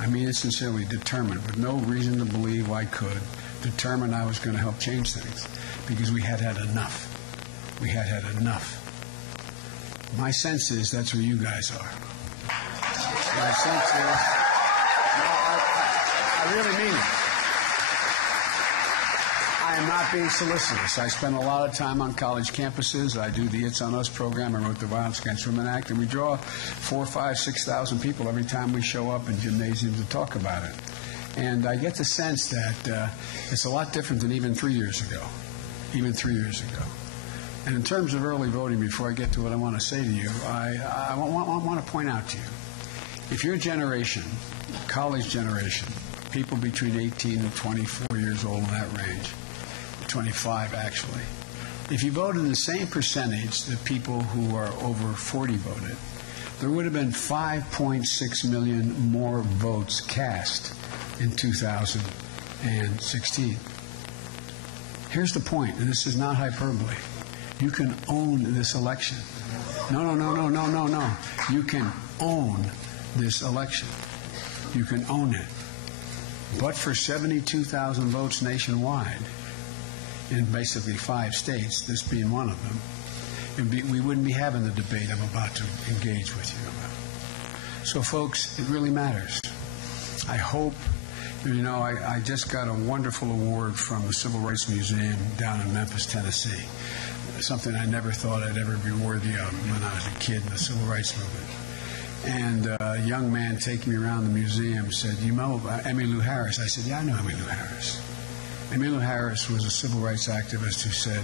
I mean it sincerely, determined, with no reason to believe I could, determined I was going to help change things, because we had had enough. We had had enough. My sense is that's where you guys are. My sense is, I really mean it. I am not being solicitous. I spend a lot of time on college campuses. I do the It's On Us program. I wrote the Violence Against Women Act, and we draw 4,000, 5,000, 6,000 people every time we show up in gymnasiums to talk about it. And I get the sense that it's a lot different than even 3 years ago. Even 3 years ago. And in terms of early voting, before I get to what I want to say to you, I want to point out to you, if your generation, college generation, people between 18 and 24 years old in that range, 25 actually, If you voted the same percentage that people who are over 40 voted, there would have been 5.6 million more votes cast in 2016. Here's the point, and this is not hyperbole. You can own this election. No. You can own this election. You can own it. But for 72,000 votes nationwide, in basically 5 states, this being one of them, we wouldn't be having the debate I'm about to engage with you about. So, folks, it really matters. I hope, I just got a wonderful award from the Civil Rights Museum down in Memphis, Tennessee. Something I never thought I'd ever be worthy of when I was a kid in the Civil Rights Movement. And a young man taking me around the museum said, "You know Emmylou Harris?" I said, "Yeah, I know Emmylou Harris." Emmylou Harris was a civil rights activist who said,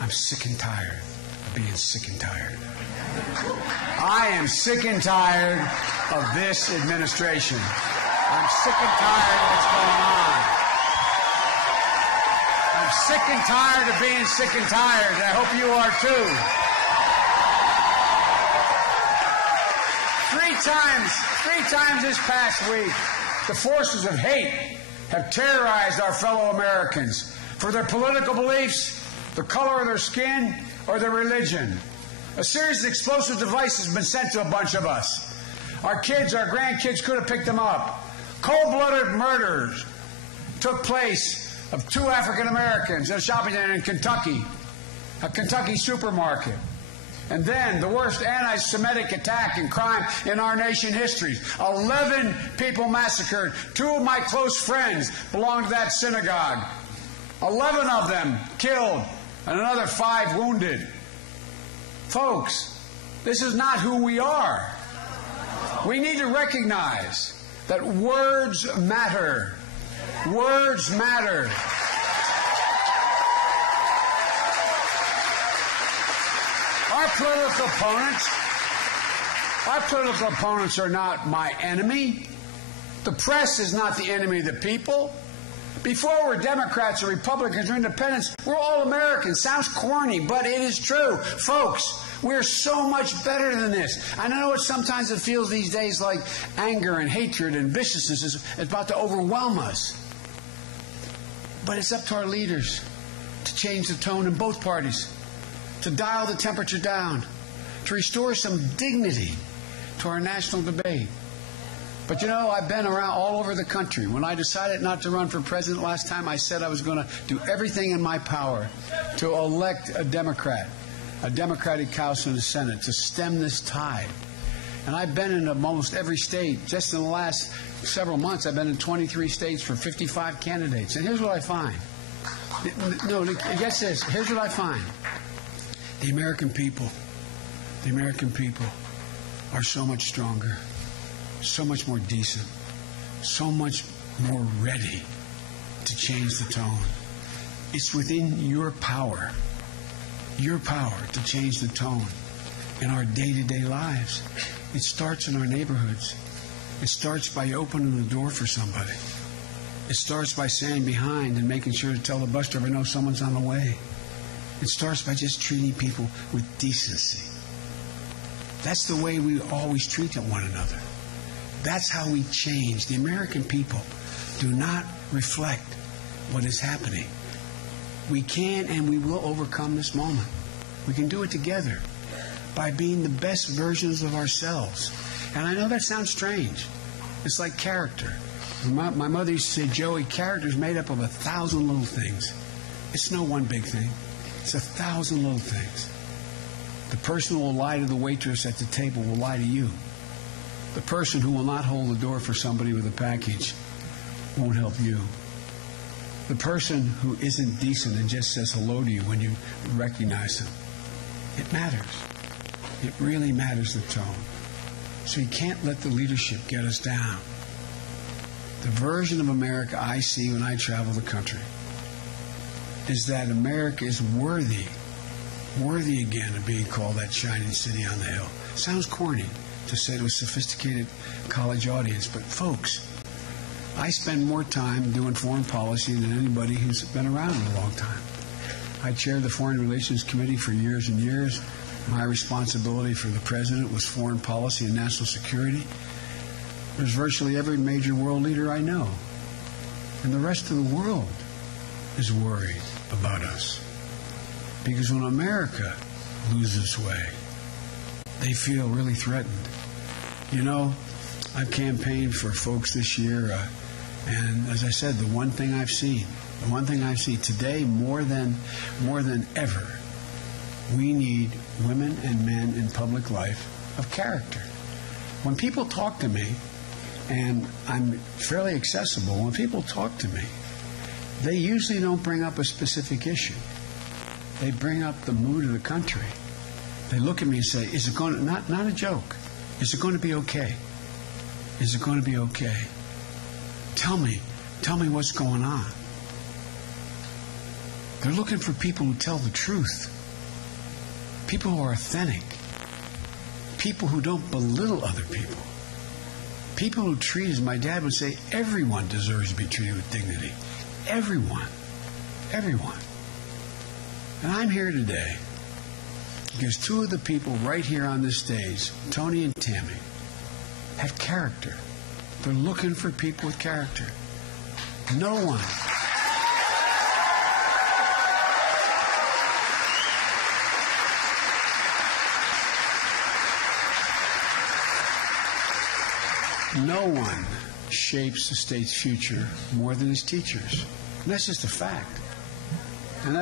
"I'm sick and tired of being sick and tired. I am sick and tired of this administration. I'm sick and tired of what's going on. I'm sick and tired of being sick and tired. And I hope you are too." Three times this past week, the forces of hate have terrorized our fellow Americans for their political beliefs, the color of their skin, or their religion. A series of explosive devices has been sent to a bunch of us. Our kids, our grandkids could have picked them up. Cold-blooded murders took place of 2 African Americans in a shopping center in Kentucky, a Kentucky supermarket. And then the worst anti-Semitic attack and crime in our nation history. 11 people massacred. 2 of my close friends belonged to that synagogue. 11 of them killed and another 5 wounded. Folks, this is not who we are. We need to recognize that words matter. Words matter. Our political opponents are not my enemy. The press is not the enemy of the people. Before we're Democrats or Republicans or Independents, we're all Americans. Sounds corny, but it is true. Folks, we're so much better than this. I know sometimes it feels these days like anger and hatred and viciousness is about to overwhelm us. But it's up to our leaders to change the tone in both parties, to dial the temperature down, to restore some dignity to our national debate. But I've been around all over the country. When I decided not to run for president last time, I said I was going to do everything in my power to elect a Democrat, a Democratic House and a Senate, to stem this tide. And I've been in almost every state. Just in the last several months, I've been in 23 states for 55 candidates. And here's what I find. No, guess this. Here's what I find. The American people are so much stronger, so much more decent, so much more ready to change the tone. It's within your power to change the tone in our day-to-day lives. It starts in our neighborhoods. It starts by opening the door for somebody. It starts by standing behind and making sure to tell the bus driver, no, someone's on the way. It starts by just treating people with decency. That's the way we always treat one another. That's how we change. The American people do not reflect what is happening. We can and we will overcome this moment. We can do it together by being the best versions of ourselves. And I know that sounds strange. It's like character. My mother used to say, Joey, character is made up of 1,000 little things. It's no one big thing. It's 1,000 little things. The person who will lie to the waitress at the table will lie to you. The person who will not hold the door for somebody with a package won't help you. The person who isn't decent and just says hello to you when you recognize them. It matters. It really matters, the tone. So you can't let the leadership get us down. The version of America I see when I travel the country is that America is worthy again of being called that shining city on the hill. Sounds corny to say to a sophisticated college audience, but folks, I spend more time doing foreign policy than anybody who's been around in a long time. I chaired the Foreign Relations Committee for years and years. My responsibility for the president was foreign policy and national security. There's virtually every major world leader I know. And the rest of the world is worried about us. Because when America loses its way, they feel really threatened. You know, I've campaigned for folks this year, and as I said, the one thing I see today more than ever, we need women and men in public life of character. When people talk to me, and I'm fairly accessible, when people talk to me, they usually don't bring up a specific issue. They bring up the mood of the country. They look at me and say, is it going to, not a joke, is it going to be okay? Is it going to be okay? Tell me what's going on. They're looking for people who tell the truth. People who are authentic. People who don't belittle other people. People who treat, as my dad would say, everyone deserves to be treated with dignity. Everyone. Everyone. And I'm here today because two of the people right here on this stage, Tony and Tammy, have character. They're looking for people with character. No one shapes the state's future more than his teachers. And that's just a fact. And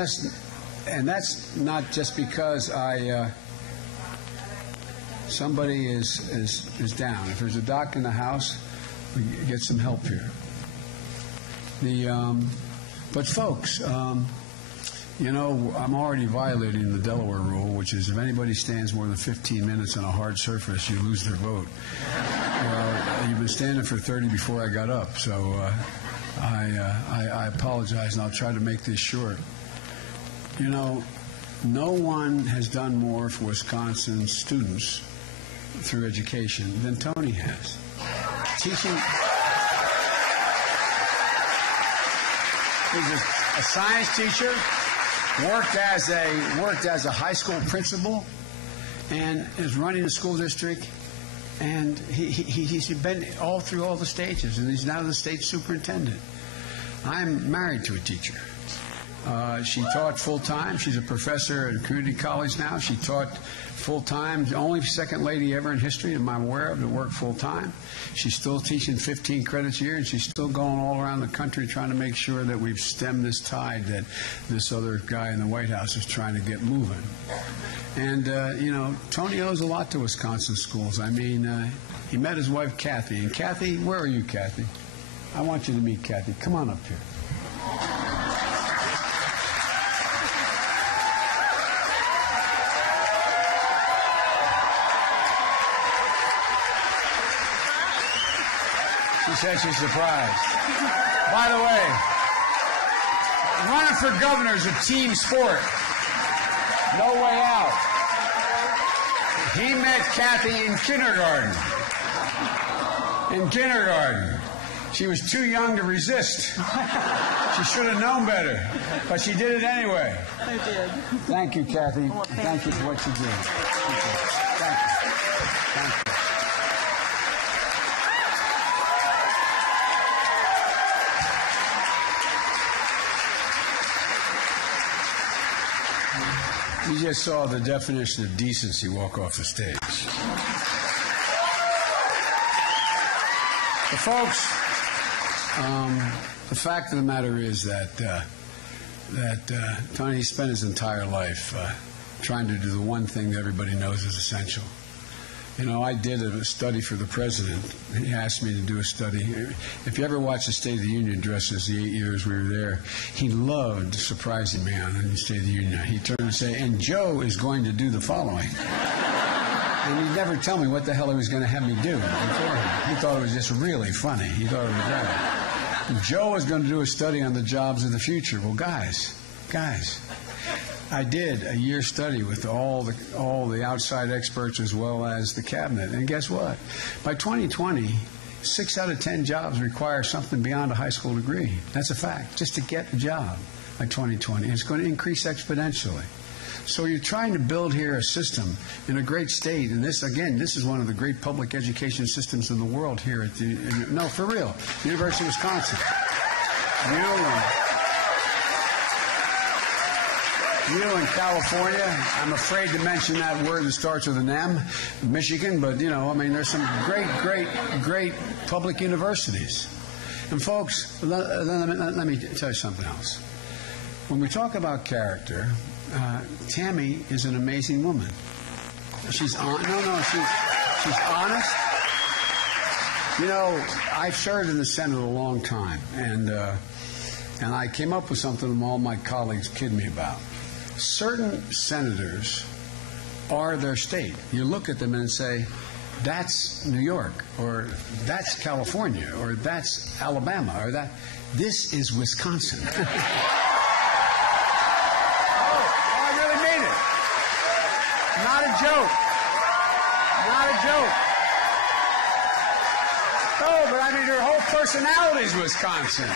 that's not just because somebody is down. If there's a doc in the house, we get some help here. But folks, you know, I'm already violating the Delaware rule, which is if anybody stands more than 15 minutes on a hard surface, you lose their vote. Well, you've been standing for 30 before I got up, so I apologize, and I'll try to make this short. You know, no one has done more for Wisconsin students through education than Tony has. Teaching. He's a science teacher, worked as a high school principal, and is running a school district. And he's been all through all the stages, and he's now the state superintendent. I'm married to a teacher. She taught full-time. She's a professor at a community college now. She taught full-time, the only second lady ever in history that I'm aware of to work full-time. She's still teaching 15 credits a year, and she's still going all around the country trying to make sure that we've stemmed this tide that this other guy in the White House is trying to get moving. And, you know, Tony owes a lot to Wisconsin schools. I mean, he met his wife, Kathy. And Kathy, where are you, Kathy? I want you to meet Kathy. Come on up here. She said she's surprised. By the way, running for governor is a team sport. No way out. He met Kathy in kindergarten. In kindergarten. She was too young to resist. She should have known better. But she did it anyway. I did. Thank you, Kathy. Thank you for what you did. Thank you. Thank you. You just saw the definition of decency walk off the stage. But folks, the fact of the matter is that Tony spent his entire life trying to do the one thing that everybody knows is essential. You know, I did a study for the president. He asked me to do a study. If you ever watch the State of the Union addresses, the 8 years we were there, he loved surprising me on the State of the Union. He turned and say, and Joe is going to do the following. And he'd never tell me what the hell he was going to have me do beforehand. He thought it was just really funny. He thought it was great. Joe was going to do a study on the jobs of the future. Well, guys, I did a year study with all the outside experts as well as the cabinet. And guess what? By 2020, 6 out of 10 jobs require something beyond a high school degree. That's a fact, just to get a job. by 2020. It's going to increase exponentially. So you're trying to build here a system in a great state, and this, again, this is one of the great public education systems in the world here at the, no, for real, University of Wisconsin. You in California, I'm afraid to mention that word that starts with an M, Michigan, but, you know, I mean, there's some great public universities. And folks, let me tell you something else. When we talk about character, Tammy is an amazing woman. She's honest. You know, I've served in the Senate a long time, and I came up with something all my colleagues kid me about. Certain senators are their state. You look at them and say, that's New York, or that's California, or that's Alabama, or that. This is Wisconsin. Not a joke. Not a joke. Oh, but I mean, her whole personality is Wisconsin.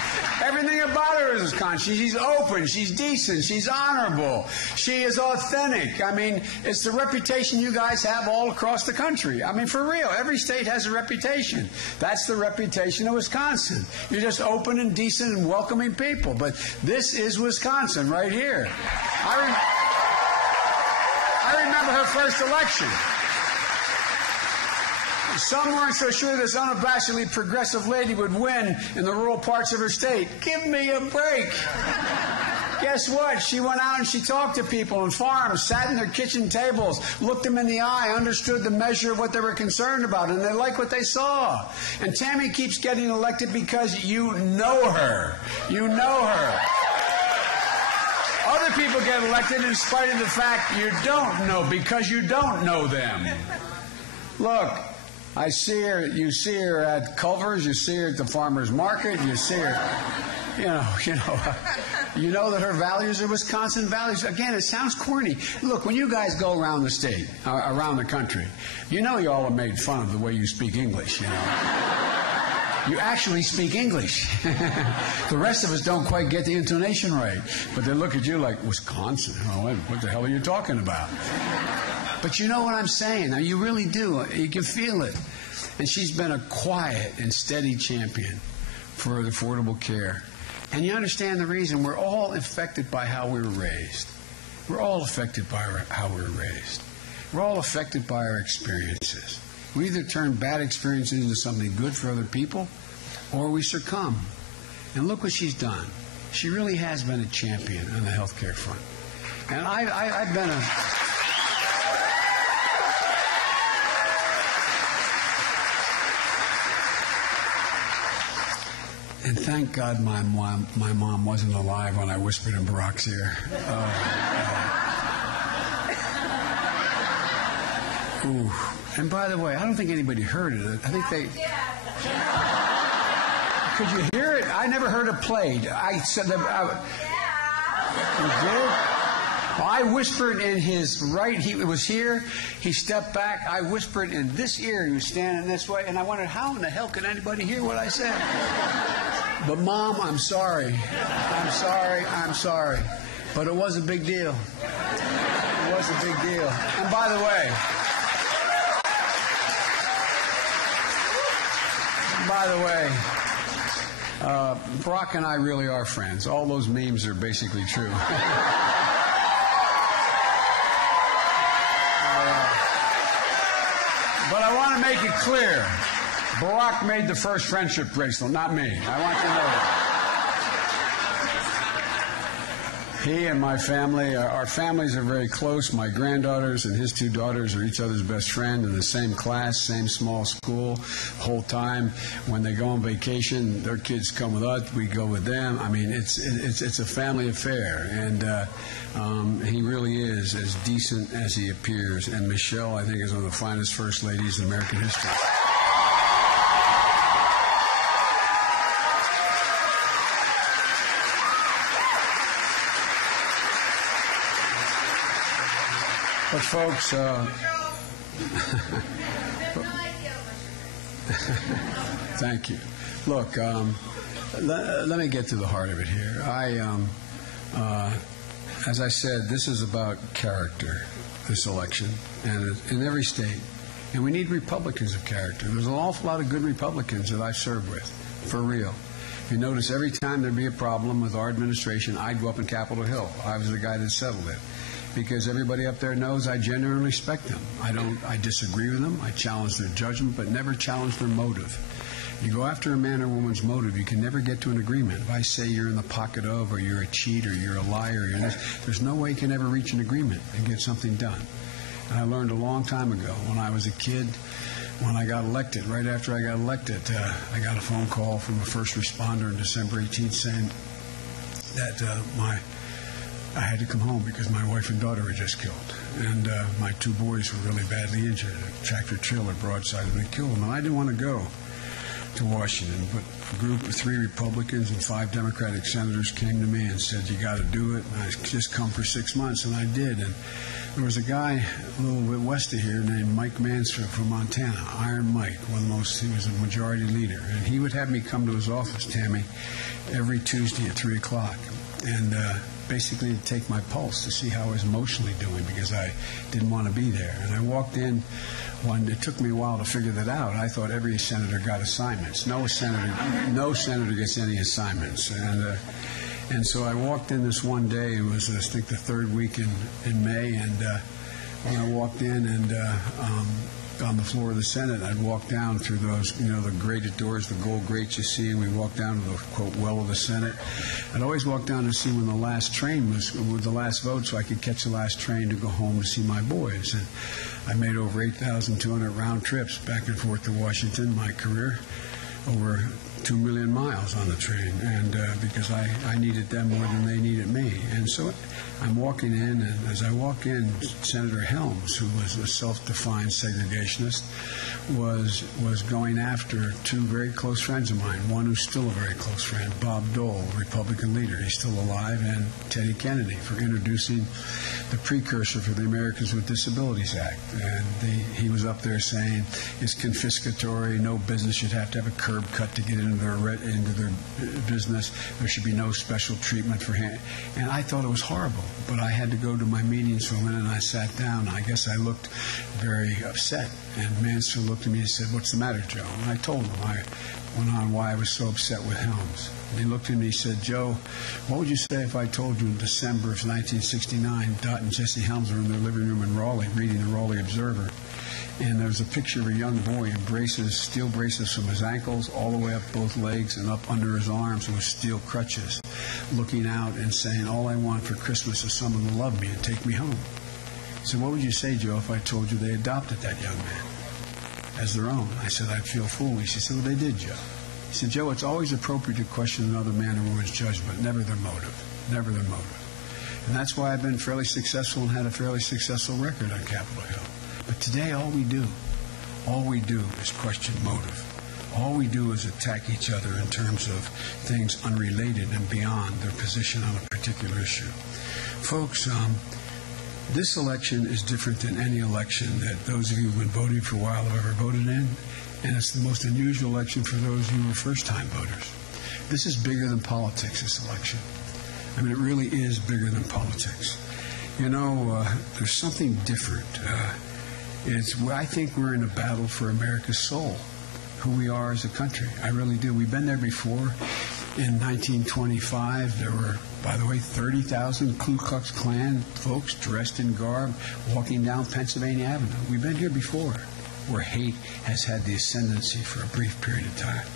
Everything about her is Wisconsin. She's open. She's decent. She's honorable. She is authentic. I mean, it's the reputation you guys have all across the country. I mean, for real. Every state has a reputation. That's the reputation of Wisconsin. You're just open and decent and welcoming people. But this is Wisconsin right here. I remember her first election. Some weren't so sure this unabashedly progressive lady would win in the rural parts of her state. Give me a break. Guess what? She went out and she talked to people on farms, sat in their kitchen tables, looked them in the eye, understood the measure of what they were concerned about, and they liked what they saw. And Tammy keeps getting elected because you know her. You know her. Other people get elected in spite of the fact you don't know, because you don't know them. Look, I see her, you see her at Culver's, you see her at the farmer's market, you see her, you know that her values are Wisconsin values. Again, it sounds corny. Look, when you guys go around the state, around the country, you know you all are made fun of the way you speak English, you know. You actually speak English. The rest of us don't quite get the intonation right. But they look at you like, Wisconsin? Oh, what the hell are you talking about? But you know what I'm saying. Now, you really do. You can feel it. And she's been a quiet and steady champion for affordable care. And you understand the reason. We're all affected by how we were raised. We're all affected by how we were raised. We're all affected by our experiences. We either turn bad experiences into something good for other people, or we succumb. And look what she's done. She really has been a champion on the health care front. And I've been a... And thank God my mom wasn't alive when I whispered in Barack's ear. Ooh. And by the way, I don't think anybody heard it. I think they... Could you hear it? I never heard it played. I said that... You did? Well, I whispered in his right... He was here. He stepped back. I whispered in this ear. He was standing this way. And I wondered, how in the hell could anybody hear what I said? But, Mom, I'm sorry. I'm sorry. But it was a big deal. It was a big deal. And by the way... Barack and I really are friends. All those memes are basically true. But I want to make it clear. Barack made the first friendship bracelet, not me. I want you to know that. He and my family, our families are very close. My granddaughters and his two daughters are each other's best friend in the same class, same small school. The whole time when they go on vacation, their kids come with us, we go with them. I mean, it's a family affair, and he really is as decent as he appears. And Michelle, I think, is one of the finest first ladies in American history. But folks, thank you. Look, let me get to the heart of it here. As I said, this is about character, this election, and in every state. And we need Republicans of character. There's an awful lot of good Republicans that I've served with, for real. You notice every time there'd be a problem with our administration, I'd go up in Capitol Hill. I was the guy that settled it. Because everybody up there knows I genuinely respect them. I disagree with them. I challenge their judgment, but never challenge their motive. You go after a man or woman's motive, you can never get to an agreement. If I say you're in the pocket of, or you're a cheat, or you're a liar, there's no way you can ever reach an agreement and get something done. And I learned a long time ago when I was a kid, when I got elected, right after I got elected, I got a phone call from a first responder on December 18th saying that I had to come home because my wife and daughter were just killed. And my two boys were really badly injured. A tractor trailer broadsided them and killed them. And I didn't want to go to Washington, but a group of 3 Republicans and 5 Democratic senators came to me and said, you got to do it. And I just come for 6 months, and I did. And there was a guy a little bit west of here named Mike Mansfield from Montana, Iron Mike, he was a majority leader. And he would have me come to his office, Tammy, every Tuesday at 3 o'clock. And basically to take my pulse to see how I was emotionally doing because I didn't want to be there. And I walked in it took me a while to figure that out. I thought every senator got assignments. No senator gets any assignments. And so I walked in this one day. It was, I think, the 3rd week in May. And when I walked in and on the floor of the Senate, I'd walk down through those, the grated doors, the gold grates you see, and we walk down to the, quote, well of the Senate. I'd always walk down to see when the last train was, with the last vote, so I could catch the last train to go home to see my boys. And I made over 8,200 round trips back and forth to Washington, my career, over 2 million miles on the train, and because I needed them more than they needed me. And so I'm walking in, and as I walk in, Senator Helms, who was a self-defined segregationist, was going after 2 very close friends of mine, one who's still a very close friend, Bob Dole, Republican leader, he's still alive, and Teddy Kennedy, for introducing the precursor for the Americans with Disabilities Act. And he was up there saying it's confiscatory, no business should have to have a curb cut to get into their business, there should be no special treatment for him. And I thought it was horrible, but I had to go to my meetings for a minute, and I sat down. I guess I looked very upset, and Mansfield looked at me and said, "What's the matter, Joe?" And I told him, I went on why I was so upset with Helms. And he looked at me and he said, "Joe, what would you say if I told you in December of 1969, Dot and Jesse Helms were in their living room in Raleigh reading the Raleigh Observer, and there was a picture of a young boy in braces, steel braces from his ankles all the way up both legs and up under his arms with steel crutches, looking out and saying, 'All I want for Christmas is someone to love me and take me home.'" He said, "What would you say, Joe, if I told you they adopted that young man as their own?" I said, "I'd feel foolish." He said, "Well, they did, Joe." He said, "Joe, it's always appropriate to question another man or woman's judgment, never their motive, never their motive." And that's why I've been fairly successful and had a fairly successful record on Capitol Hill. But today, all we do is question motive. All we do is attack each other in terms of things unrelated and beyond their position on a particular issue. Folks, this election is different than any election that those of you who've been voting for a while have ever voted in, and it's the most unusual election for those who were first-time voters. This is bigger than politics, this election. I mean, it really is bigger than politics. There's something different. I think we're in a battle for America's soul, who we are as a country. I really do. We've been there before. In 1925, there were, by the way, 30,000 Ku Klux Klan folks dressed in garb walking down Pennsylvania Avenue. We've been here before, where hate has had the ascendancy for a brief period of time.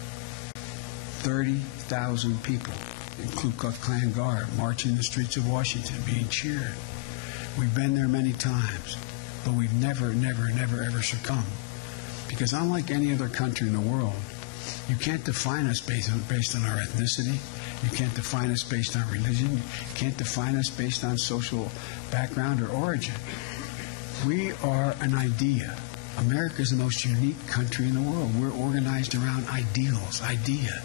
30,000 people in Ku Klux Klan garb marching the streets of Washington, being cheered. We've been there many times, but we've never, ever succumbed. Because unlike any other country in the world, you can't define us based on our ethnicity. You can't define us based on religion. You can't define us based on social background or origin. We are an idea. America is the most unique country in the world. We're organized around ideals, idea.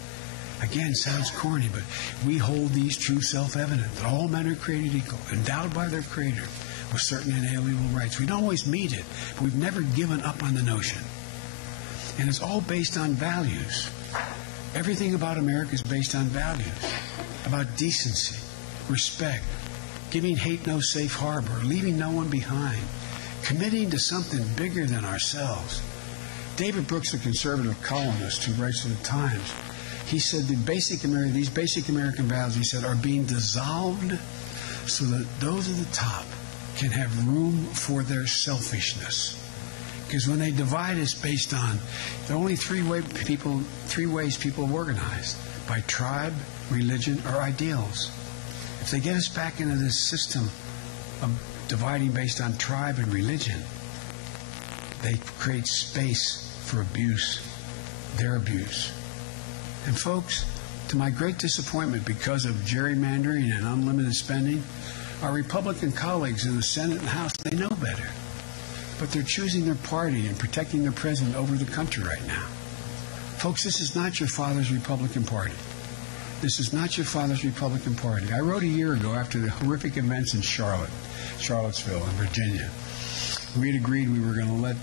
Again, sounds corny, but we hold these true self-evident, that all men are created equal, endowed by their Creator with certain inalienable rights. We don't always meet it, but we've never given up on the notion. And it's all based on values. Everything about America is based on values, about decency, respect, giving hate no safe harbor, leaving no one behind, committing to something bigger than ourselves. David Brooks, the conservative columnist who writes for the Times, he said these basic American values, he said, are being dissolved so that those at the top can have room for their selfishness. Because when they divide us based on, there are only three ways people organize: by tribe, religion, or ideals. If they get us back into this system of dividing based on tribe and religion, they create space for abuse, their abuse. And folks, to my great disappointment, because of gerrymandering and unlimited spending, our Republican colleagues in the Senate and House, they know better. But they're choosing their party and protecting their president over the country right now. Folks, this is not your father's Republican Party. This is not your father's Republican Party. I wrote a year ago after the horrific events in Charlottesville, in Virginia. We had agreed we were going to let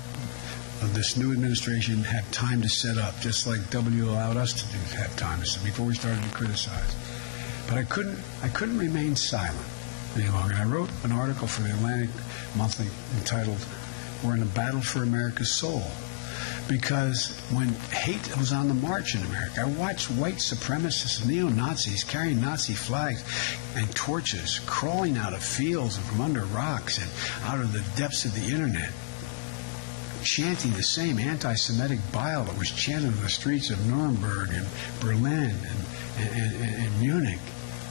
this new administration have time to set up, just like W allowed us to have time to set up before we started to criticize. But I couldn't remain silent any longer. I wrote an article for the Atlantic Monthly entitled, "We're in a battle for America's soul." Because when hate was on the march in America, I watched white supremacists, neo-Nazis carrying Nazi flags and torches, crawling out of fields and from under rocks and out of the depths of the internet, chanting the same anti-Semitic bile that was chanted in the streets of Nuremberg and Berlin and Munich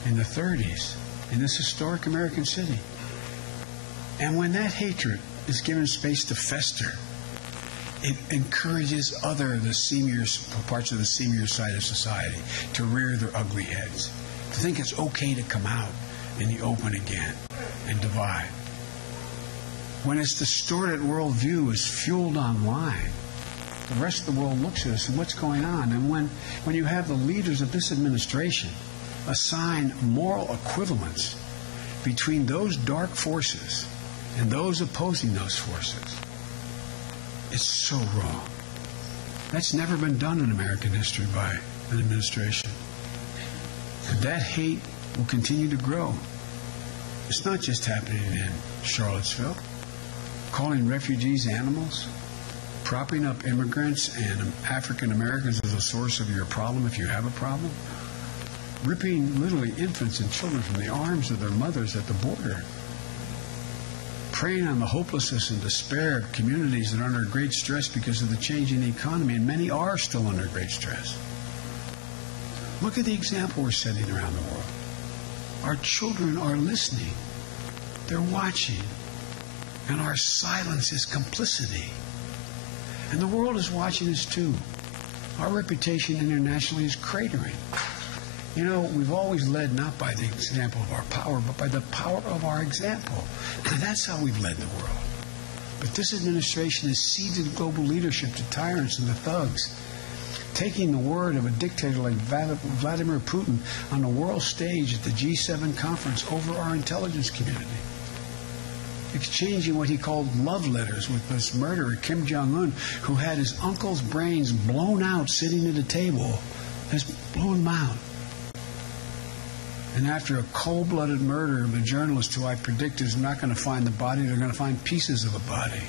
in the 30s, in this historic American city. And when that hatred is given space to fester, it encourages the parts of the senior side of society to rear their ugly heads, to think it's okay to come out in the open again and divide. When its distorted worldview is fueled online, the rest of the world looks at us and what's going on. And when you have the leaders of this administration assign moral equivalence between those dark forces and those opposing those forces, it's so wrong. That's never been done in American history by an administration. And that hate will continue to grow. It's not just happening in Charlottesville. Calling refugees animals, propping up immigrants and African Americans as a source of your problem if you have a problem, ripping literally infants and children from the arms of their mothers at the border, preying on the hopelessness and despair of communities that are under great stress because of the changing economy, and many are still under great stress. Look at the example we're setting around the world. Our children are listening. They're watching. And our silence is complicity. And the world is watching us too. Our reputation internationally is cratering. You know, we've always led not by the example of our power, but by the power of our example. And that's how we've led the world. But this administration has ceded global leadership to tyrants and the thugs, taking the word of a dictator like Vladimir Putin on the world stage at the G7 conference over our intelligence community, exchanging what he called love letters with this murderer, Kim Jong-un, who had his uncle's brains blown out sitting at a table, has blown him out. And after a cold-blooded murder of a journalist who I predict is not going to find the body, they're going to find pieces of a body,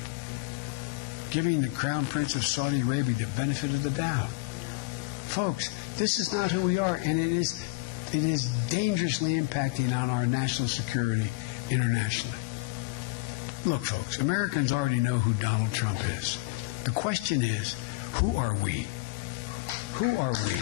giving the Crown Prince of Saudi Arabia the benefit of the doubt. Folks, this is not who we are, and it is dangerously impacting on our national security internationally. Look, folks, Americans already know who Donald Trump is. The question is, who are we? Who are we?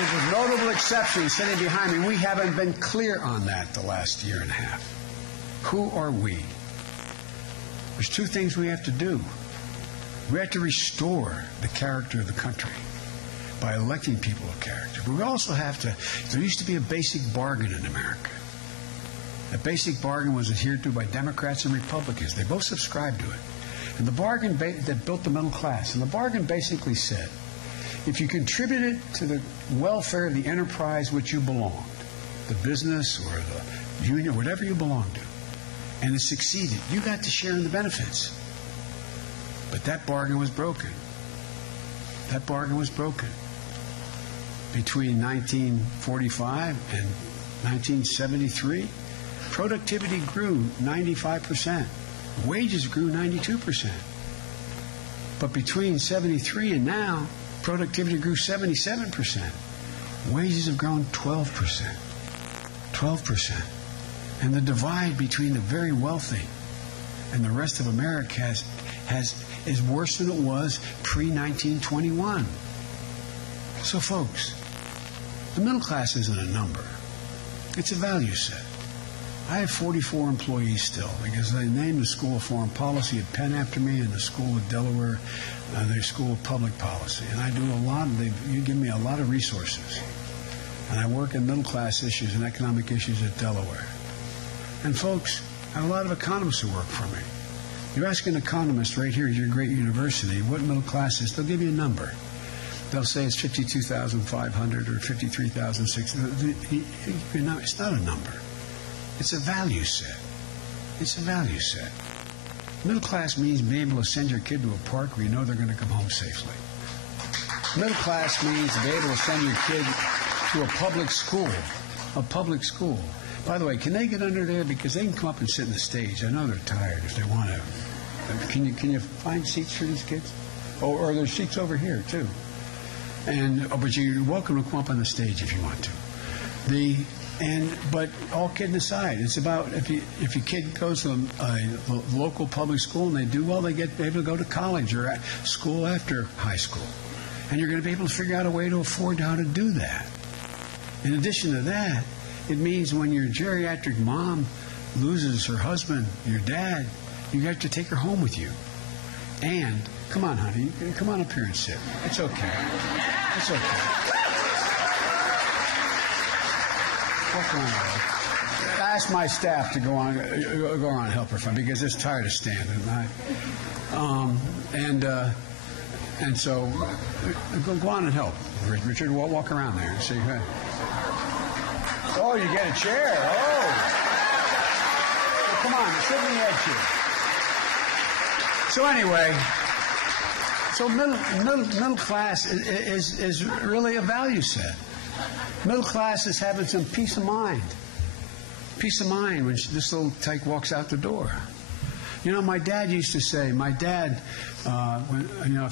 With notable exceptions sitting behind me, we haven't been clear on that the last year and a half. Who are we? There's two things we have to do. We have to restore the character of the country by electing people of character. But we also have to, there used to be a basic bargain in America. That basic bargain was adhered to by Democrats and Republicans. They both subscribed to it. And the bargain that built the middle class. And the bargain basically said, if you contributed to the welfare of the enterprise which you belonged, the business or the union, whatever you belonged to, and it succeeded, you got to share in the benefits. But that bargain was broken. That bargain was broken. Between 1945 and 1973, productivity grew 95%. Wages grew 92%. But between 73 and now, productivity grew 77%. Wages have grown 12%. 12%. And the divide between the very wealthy and the rest of America is worse than it was pre-1921. So, folks, the middle class isn't a number. It's a value set. I have 44 employees still because they named the School of Foreign Policy at Penn after me and the School of Delaware, their School of Public Policy. And I do a lot, you give me a lot of resources. And I work in middle class issues and economic issues at Delaware. And folks, I have a lot of economists who work for me. You ask an economist right here at your great university what middle class is, they'll give you a number. They'll say it's 52,500 or 53,600. It's not a number. It's a value set. It's a value set. Middle class means being able to send your kid to a park where you know they're going to come home safely. Middle class means to be able to send your kid to a public school. A public school. By the way, can they get under there? Because they can come up and sit in the stage. I know they're tired if they want to. Can you find seats for these kids? Or there's seats over here, too. But you're welcome to come up on the stage if you want to. But all kidding aside, it's about if your kid goes to a local public school and they do well, they get able to go to college or school after high school. And you're going to be able to figure out a way to afford how to do that. In addition to that, it means when your geriatric mom loses her husband, your dad, you have to take her home with you. And, come on, honey, come on up here and sit. It's okay. It's okay. Walk around. I asked my staff to go on and help her because it's tired of standing. And so go on and help. Richard, walk around there and see. Oh, you get a chair. Oh. Well, come on, sit in the edge here. So anyway, middle class is really a value set. Middle class is having some peace of mind. Peace of mind when this little tyke walks out the door. You know, my dad used to say, if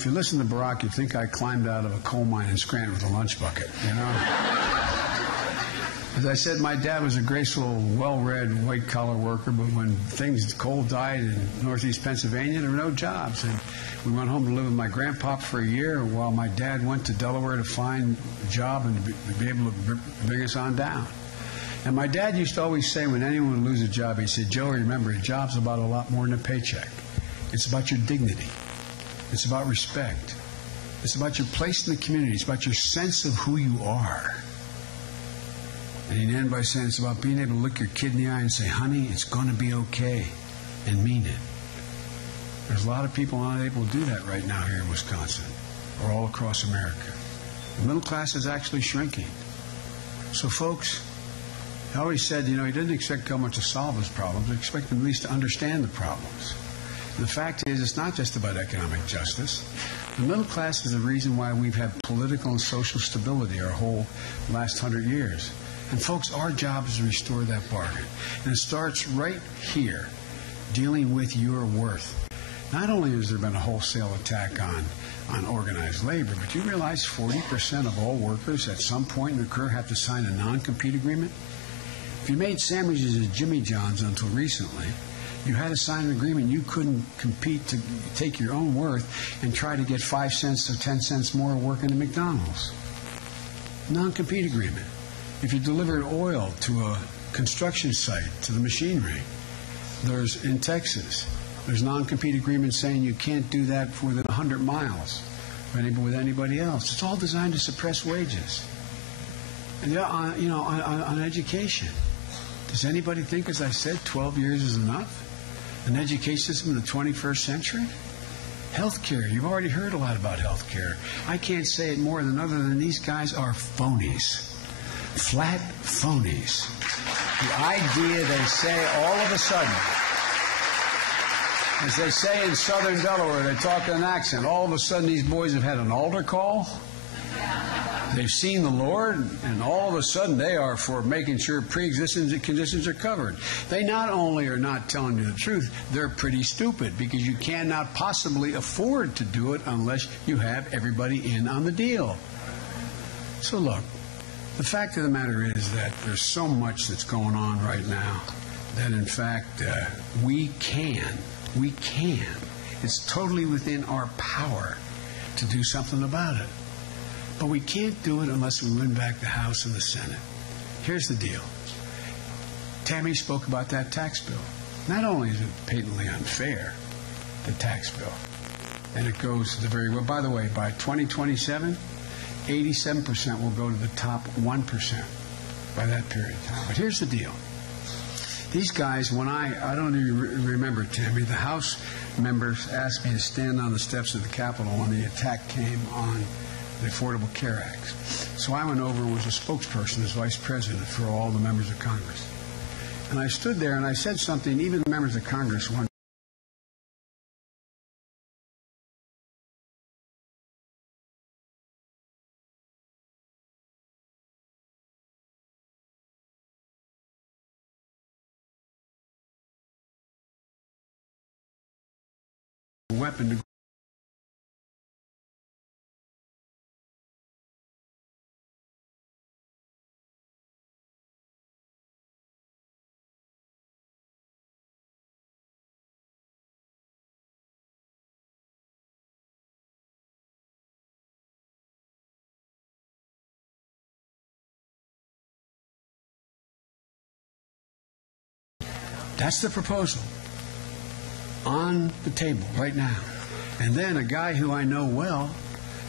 you listen to Barack, you'd think I climbed out of a coal mine in Scranton with a lunch bucket, you know? As I said, my dad was a graceful, well-read, white-collar worker, but when coal died in northeast Pennsylvania, there were no jobs. And we went home to live with my grandpa for a year while my dad went to Delaware to find a job and to be able to bring us on down. And my dad used to always say when anyone would lose a job, he said, Joe, remember, a job's about a lot more than a paycheck. It's about your dignity. It's about respect. It's about your place in the community. It's about your sense of who you are. And he'd end by saying it's about being able to look your kid in the eye and say, honey, it's going to be okay, and mean it. There's a lot of people not able to do that right now here in Wisconsin or all across America. The middle class is actually shrinking. So, folks, I always said, he didn't expect government to solve his problems. He expected them at least to understand the problems. And the fact is, it's not just about economic justice. The middle class is the reason why we've had political and social stability our whole last 100 years. And folks, our job is to restore that bargain. And it starts right here, dealing with your worth. Not only has there been a wholesale attack on organized labor, but you realize 40% of all workers at some point in their career have to sign a non-compete agreement? If you made sandwiches at Jimmy John's until recently, you had to sign an agreement you couldn't compete to take your own worth and try to get 5 cents or 10 cents more working at McDonald's. Non-compete agreement. If you delivered oil to a construction site, to the machinery, in Texas, there's non-compete agreements saying you can't do that for within 100 miles with anybody else. It's all designed to suppress wages. And on education, does anybody think, as I said, 12 years is enough? An education system in the 21st century? Healthcare, you've already heard a lot about healthcare. I can't say it more than other than these guys are phonies. Flat phonies. The idea they say all of a sudden As they say in southern Delaware, they talk in an accent. All of a sudden, these boys have had an altar call. They've seen the Lord, and all of a sudden they are for making sure pre-existing conditions are covered. They not only are not telling you the truth, they're pretty stupid, because you cannot possibly afford to do it unless you have everybody in on the deal. So look, the fact of the matter is that there's so much that's going on right now that in fact we can. It's totally within our power to do something about it. But we can't do it unless we win back the House and the Senate. Here's the deal. Tammy spoke about that tax bill. Not only is it patently unfair, the tax bill, and it goes to the very well. By the way, by 2027, 87% will go to the top 1% by that period of time. But here's the deal. These guys, when I don't even remember, Tammy, the House members asked me to stand on the steps of the Capitol when the attack came on the Affordable Care Act. So I went over and was a spokesperson as vice president for all the members of Congress. And I stood there and I said something even the members of Congress wanted. Weapon to That's the proposal on the table right now. And then a guy who I know well,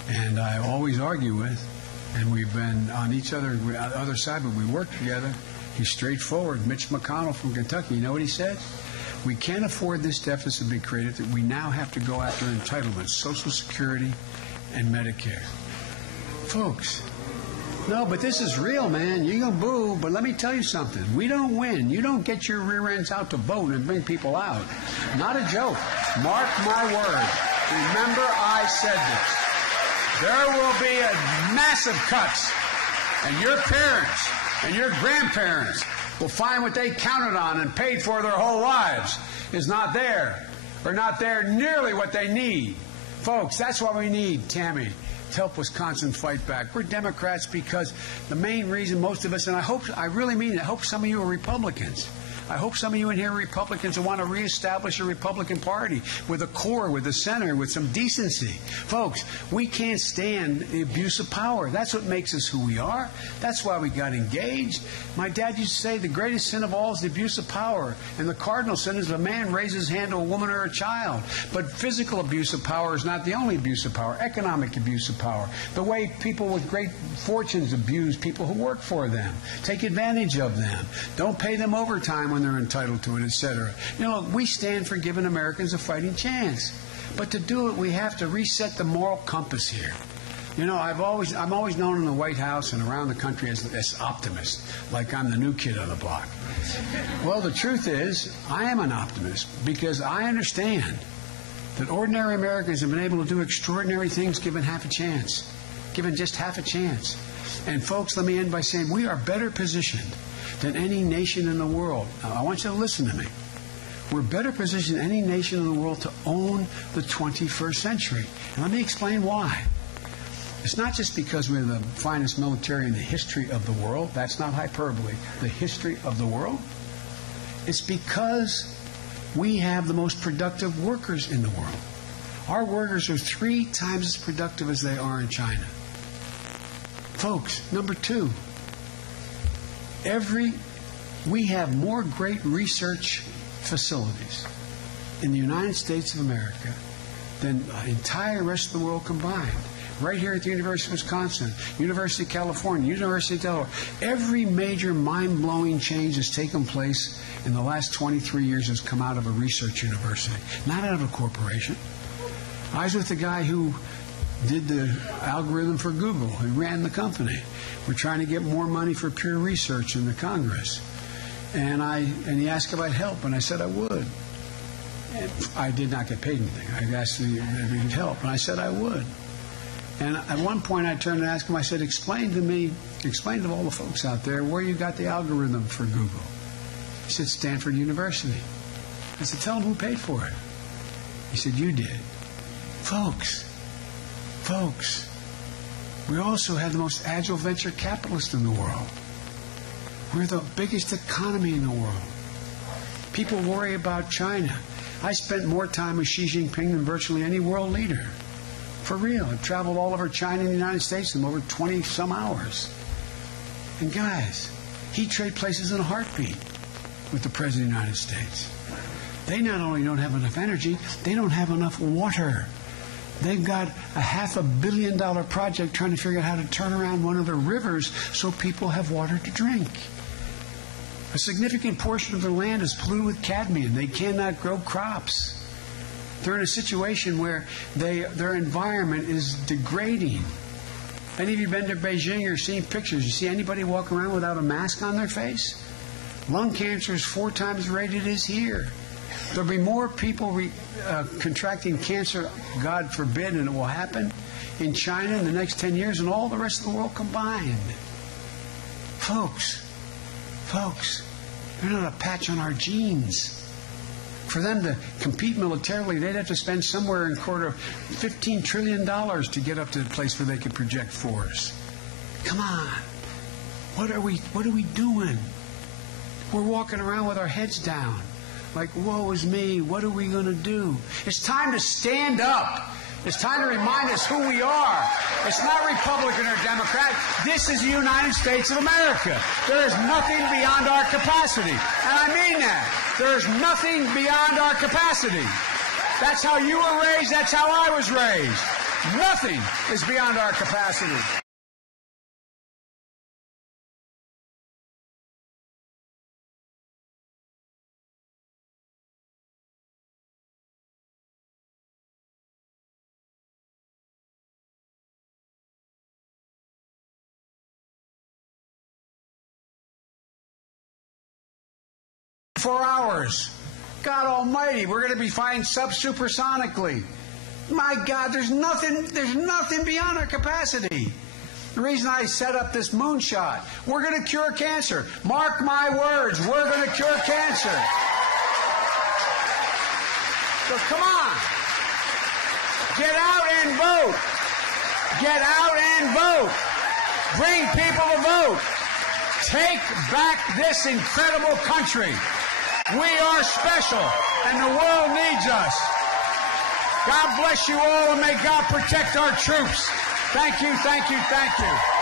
and I always argue with, and we've been on each other side, but we work together. He's straightforward. Mitch McConnell from Kentucky. You know what he said? We can't afford this deficit to be created. That we now have to go after entitlements, Social Security and Medicare. Folks, no, but this is real, man. You can boo, but let me tell you something. We don't win. You don't get your rear ends out to vote and bring people out. Not a joke. Mark my word. Remember I said this. There will be massive cuts, and your parents and your grandparents will find what they counted on and paid for their whole lives is not there, or not there nearly what they need. Folks, that's what we need, Tammy, to help Wisconsin fight back. We're Democrats because the main reason most of us, and I really mean it, I hope some of you are Republicans. I hope some of you in here are Republicans who want to reestablish a Republican Party with a core, with a center, with some decency. Folks, we can't stand the abuse of power. That's what makes us who we are. That's why we got engaged. My dad used to say the greatest sin of all is the abuse of power. And the cardinal sin is if a man raises his hand to a woman or a child. But physical abuse of power is not the only abuse of power. Economic abuse of power. The way people with great fortunes abuse people who work for them. Take advantage of them. Don't pay them overtime when they're entitled to it, etc. You know, we stand for giving Americans a fighting chance. But to do it, we have to reset the moral compass here. You know, I'm always known in the White House and around the country as optimist, like I'm the new kid on the block. Well, the truth is, I am an optimist because I understand that ordinary Americans have been able to do extraordinary things given half a chance, given just half a chance. And folks, let me end by saying we are better positioned than any nation in the world. Now, I want you to listen to me. We're better positioned than any nation in the world to own the 21st century. And let me explain why. It's not just because we're the finest military in the history of the world. That's not hyperbole. The history of the world. It's because we have the most productive workers in the world. Our workers are 3 times as productive as they are in China. Folks, number 2, we have more great research facilities in the United States of America than the entire rest of the world combined. Right here at the University of Wisconsin, University of California, University of Delaware. Every major mind-blowing change has taken place in the last 23 years has come out of a research university, not out of a corporation. I was with the guy who did the algorithm for Google, who ran the company. We're trying to get more money for peer research in the Congress. And he asked if I'd help, and I said I would. I did not get paid anything. I asked if we could help, and I said I would. And at one point I turned and asked him, I said, explain to all the folks out there where you got the algorithm for Google. He said, Stanford University. I said, tell them who paid for it. He said, you did. Folks, we also have the most agile venture capitalist in the world. We're the biggest economy in the world. People worry about China. I spent more time with Xi Jinping than virtually any world leader. For real. I've traveled all over China and the United States in over 20-some hours. And guys, he'd trade places in a heartbeat with the President of the United States. They not only don't have enough energy, they don't have enough water. They've got a $500 million project trying to figure out how to turn around one of the rivers so people have water to drink. A significant portion of their land is polluted with cadmium. They cannot grow crops. They're in a situation where their environment is degrading. Any of you been to Beijing or seen pictures? You see anybody walk around without a mask on their face? Lung cancer is 4 times the rate it is here. There'll be more people contracting cancer, God forbid, and it will happen in China in the next 10 years and all the rest of the world combined. Folks, they're not a patch on our genes. For them to compete militarily, they'd have to spend somewhere in quarter $15 trillion to get up to the place where they could project force. Come on. What are we doing? We're walking around with our heads down. Like, woe is me, what are we going to do? It's time to stand up. It's time to remind us who we are. It's not Republican or Democrat. This is the United States of America. There is nothing beyond our capacity. And I mean that. There is nothing beyond our capacity. That's how you were raised. That's how I was raised. Nothing is beyond our capacity. Hours. God almighty, we're going to be flying sub-supersonically. My God, there's nothing beyond our capacity. The reason I set up this moonshot, we're going to cure cancer. Mark my words, we're going to cure cancer. So come on. Get out and vote. Get out and vote. Bring people to vote. Take back this incredible country. We are special, and the world needs us. God bless you all, and may God protect our troops. Thank you, thank you, thank you.